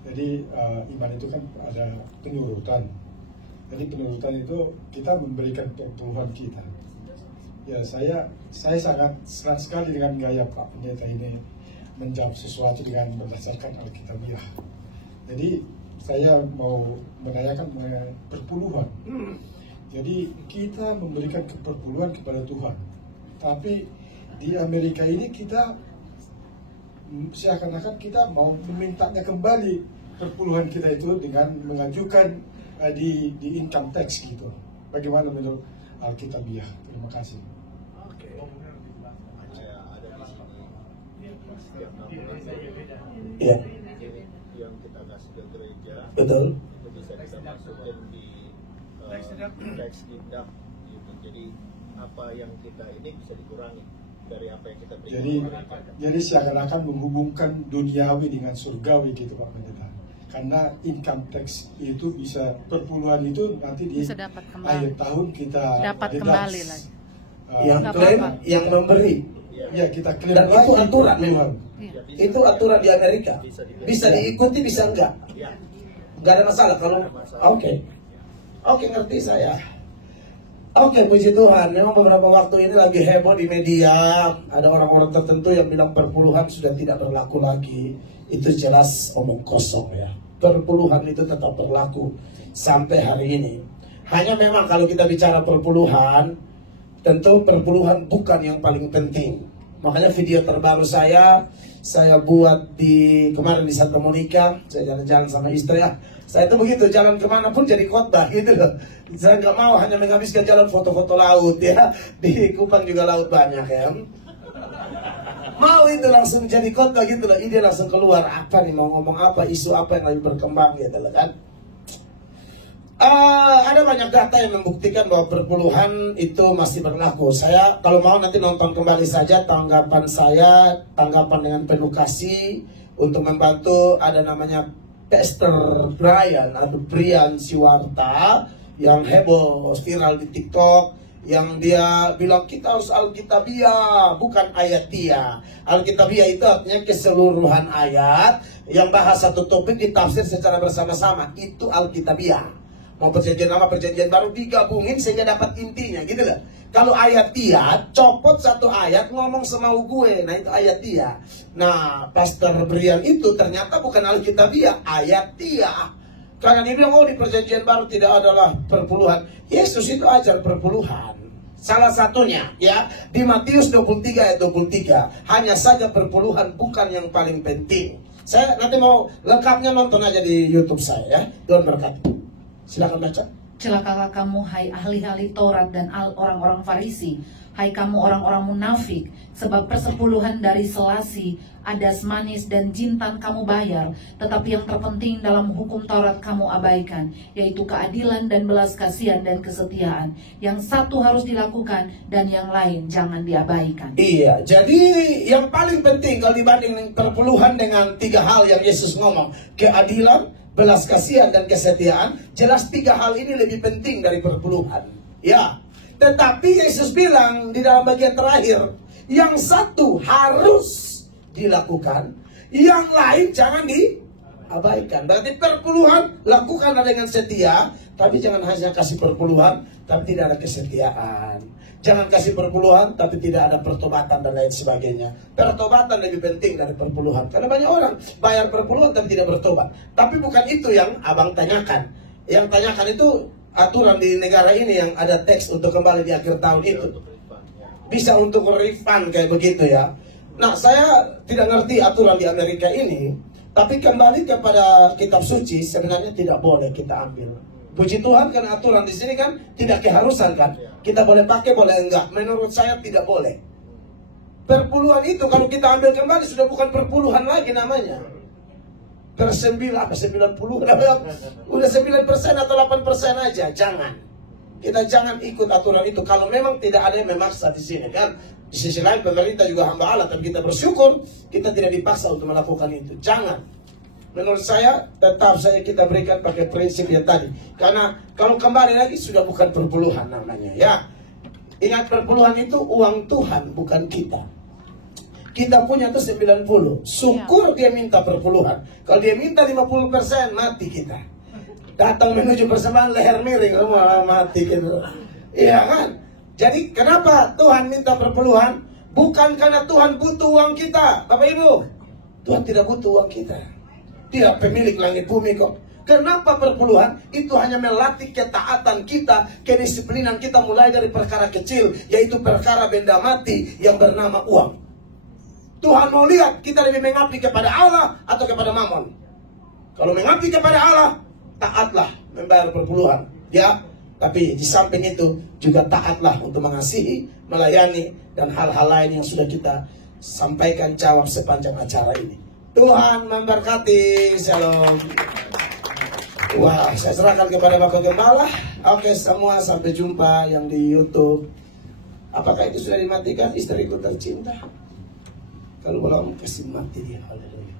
Jadi iman itu kan ada penurutan. Jadi penurutan itu kita memberikan pertumbuhan kita. Ya saya sangat senang sekali dengan gaya Pak Pendeta ini menjawab sesuatu dengan berdasarkan Alkitabiah. Jadi saya mau menanyakan mengenai perpuluhan. Jadi kita memberikan keperpuluhan kepada Tuhan. Tapi di Amerika ini kita seakan-akan kita mau memintanya kembali perpuluhan kita itu dengan mengajukan di income tax gitu. Bagaimana menurut Alkitabiah? Terima kasih. Ya, yang kita kasih ke gereja betul. itu bisa kita masukin di tax deduct gitu. Jadi apa yang kita ini bisa dikurangi dari apa yang kita berikan. Jadi seakan-akan menghubungkan duniawi dengan surgawi gitu Pak Pendeta. Karena income tax itu bisa perpuluhan itu nanti di Bisa dapat kembali. akhir tahun kita Dapat deduct. kembali lagi. Yang Nggak klaim, apa-apa. yang memberi. Ya kita klaim Dan itu lagi aturan Tuhan. memang. Itu aturan di Amerika. Bisa diikuti, bisa enggak. Ya. Enggak ada masalah kalau Oke, ngerti saya. Oke, puji Tuhan. Memang beberapa waktu ini lagi heboh di media. Ada orang-orang tertentu yang bilang perpuluhan sudah tidak berlaku lagi. Itu jelas omong kosong ya. Perpuluhan itu tetap berlaku sampai hari ini. Hanya memang kalau kita bicara perpuluhan, tentu perpuluhan bukan yang paling penting. Makanya video terbaru saya buat kemarin di Santa Monica. Saya jalan-jalan sama istri ya. Saya itu begitu, jalan kemana pun jadi khotbah gitu loh. Saya nggak mau hanya menghabiskan jalan foto-foto laut ya. Di Kupang juga laut banyak ya. Mau itu langsung jadi khotbah gitu loh. Ide langsung keluar, apa nih, mau ngomong apa, isu apa yang lagi berkembang gitu loh kan. Ada banyak data yang membuktikan bahwa perpuluhan itu masih berlaku. Saya kalau mau nanti nonton kembali saja tanggapan dengan penuh kasih untuk membantu. Ada namanya Pastor Brian atau Brian Siwarta yang heboh viral di TikTok, yang dia bilang kita harus Alkitabiah bukan ayatiah. Alkitabiah itu artinya keseluruhan ayat yang bahas satu topik ditafsir secara bersama-sama. Itu Alkitabiah. Mau perjanjian lama, perjanjian baru digabungin sehingga dapat intinya gitu loh. Kalau ayatiah, copot satu ayat ngomong semau gue. Nah itu ayatiah. Nah Pastor Brian itu ternyata bukan Alkitabiah, ayatiah. Karena dia bilang, oh di perjanjian baru tidak adalah perpuluhan. Yesus itu ajar perpuluhan. Salah satunya ya di Matius 23 ayat 23. Hanya saja perpuluhan bukan yang paling penting. Saya nanti mau lengkapnya nonton aja di YouTube saya ya. Tuhan berkati. Silakan baca. Celakalah kamu, hai ahli-ahli Taurat dan orang-orang Farisi, hai kamu orang-orang munafik, sebab persepuluhan dari selasi, adas manis dan jintan kamu bayar, tetapi yang terpenting dalam hukum Taurat kamu abaikan, yaitu keadilan dan belas kasihan dan kesetiaan. Yang satu harus dilakukan dan yang lain jangan diabaikan. Iya, jadi yang paling penting kalau dibanding perpuluhan dengan tiga hal yang Yesus ngomong, keadilan, belas kasihan dan kesetiaan, jelas tiga hal ini lebih penting dari perpuluhan. Ya, tetapi Yesus bilang di dalam bagian terakhir, yang satu harus dilakukan, yang lain jangan diabaikan. Berarti perpuluhan lakukanlah dengan setia, tapi jangan hanya kasih perpuluhan, tapi tidak ada kesetiaan. Jangan kasih perpuluhan, tapi tidak ada pertobatan dan lain sebagainya. Pertobatan lebih penting dari perpuluhan. Karena banyak orang bayar perpuluhan tapi tidak bertobat. Tapi bukan itu yang abang tanyakan. Yang tanyakan itu aturan di negara ini yang ada teks untuk kembali di akhir tahun itu. Bisa untuk refund kayak begitu ya. Nah, saya tidak ngerti aturan di Amerika ini. Tapi kembali kepada kitab suci, sebenarnya tidak boleh kita ambil. Puji Tuhan karena aturan di sini kan tidak keharusan kan. Kita boleh pakai, boleh enggak. Menurut saya tidak boleh. Perpuluhan itu kalau kita ambil kembali sudah bukan perpuluhan lagi namanya. Persembilan, apa 90? Udah 9% atau 8% aja. Jangan. Kita jangan ikut aturan itu. Kalau memang tidak ada yang memaksa di sini kan. Di sisi lain pemerintah juga hamba Allah. Tapi kita bersyukur kita tidak dipaksa untuk melakukan itu. Jangan. Menurut saya tetap kita berikan pakai prinsip yang tadi. Karena kalau kembali lagi sudah bukan perpuluhan namanya ya. Ingat perpuluhan itu uang Tuhan bukan kita. Kita punya tuh 90. Syukur dia minta perpuluhan. Kalau dia minta 50% mati kita. Datang menuju persembahan leher miring semua mati gitu. Iya kan? Jadi kenapa Tuhan minta perpuluhan? Bukan karena Tuhan butuh uang kita, Bapak Ibu. Tuhan tidak butuh uang kita. Dia pemilik langit bumi kok. Kenapa perpuluhan? Itu hanya melatih ketaatan kita, kedisiplinan kita mulai dari perkara kecil, yaitu perkara benda mati yang bernama uang. Tuhan mau lihat kita lebih mengabdi kepada Allah atau kepada Mammon. Kalau mengabdi kepada Allah, taatlah membayar perpuluhan, ya. Tapi di samping itu juga taatlah untuk mengasihi, melayani, dan hal-hal lain yang sudah kita sampaikan jawab sepanjang acara ini. Tuhan memberkati. Shalom. Wah, saya serahkan kepada Bapak Gembala. Oke, semua sampai jumpa yang di YouTube. Apakah itu sudah dimatikan? Istriku tercinta. Kalau belum, kasih mati dia. Haleluya.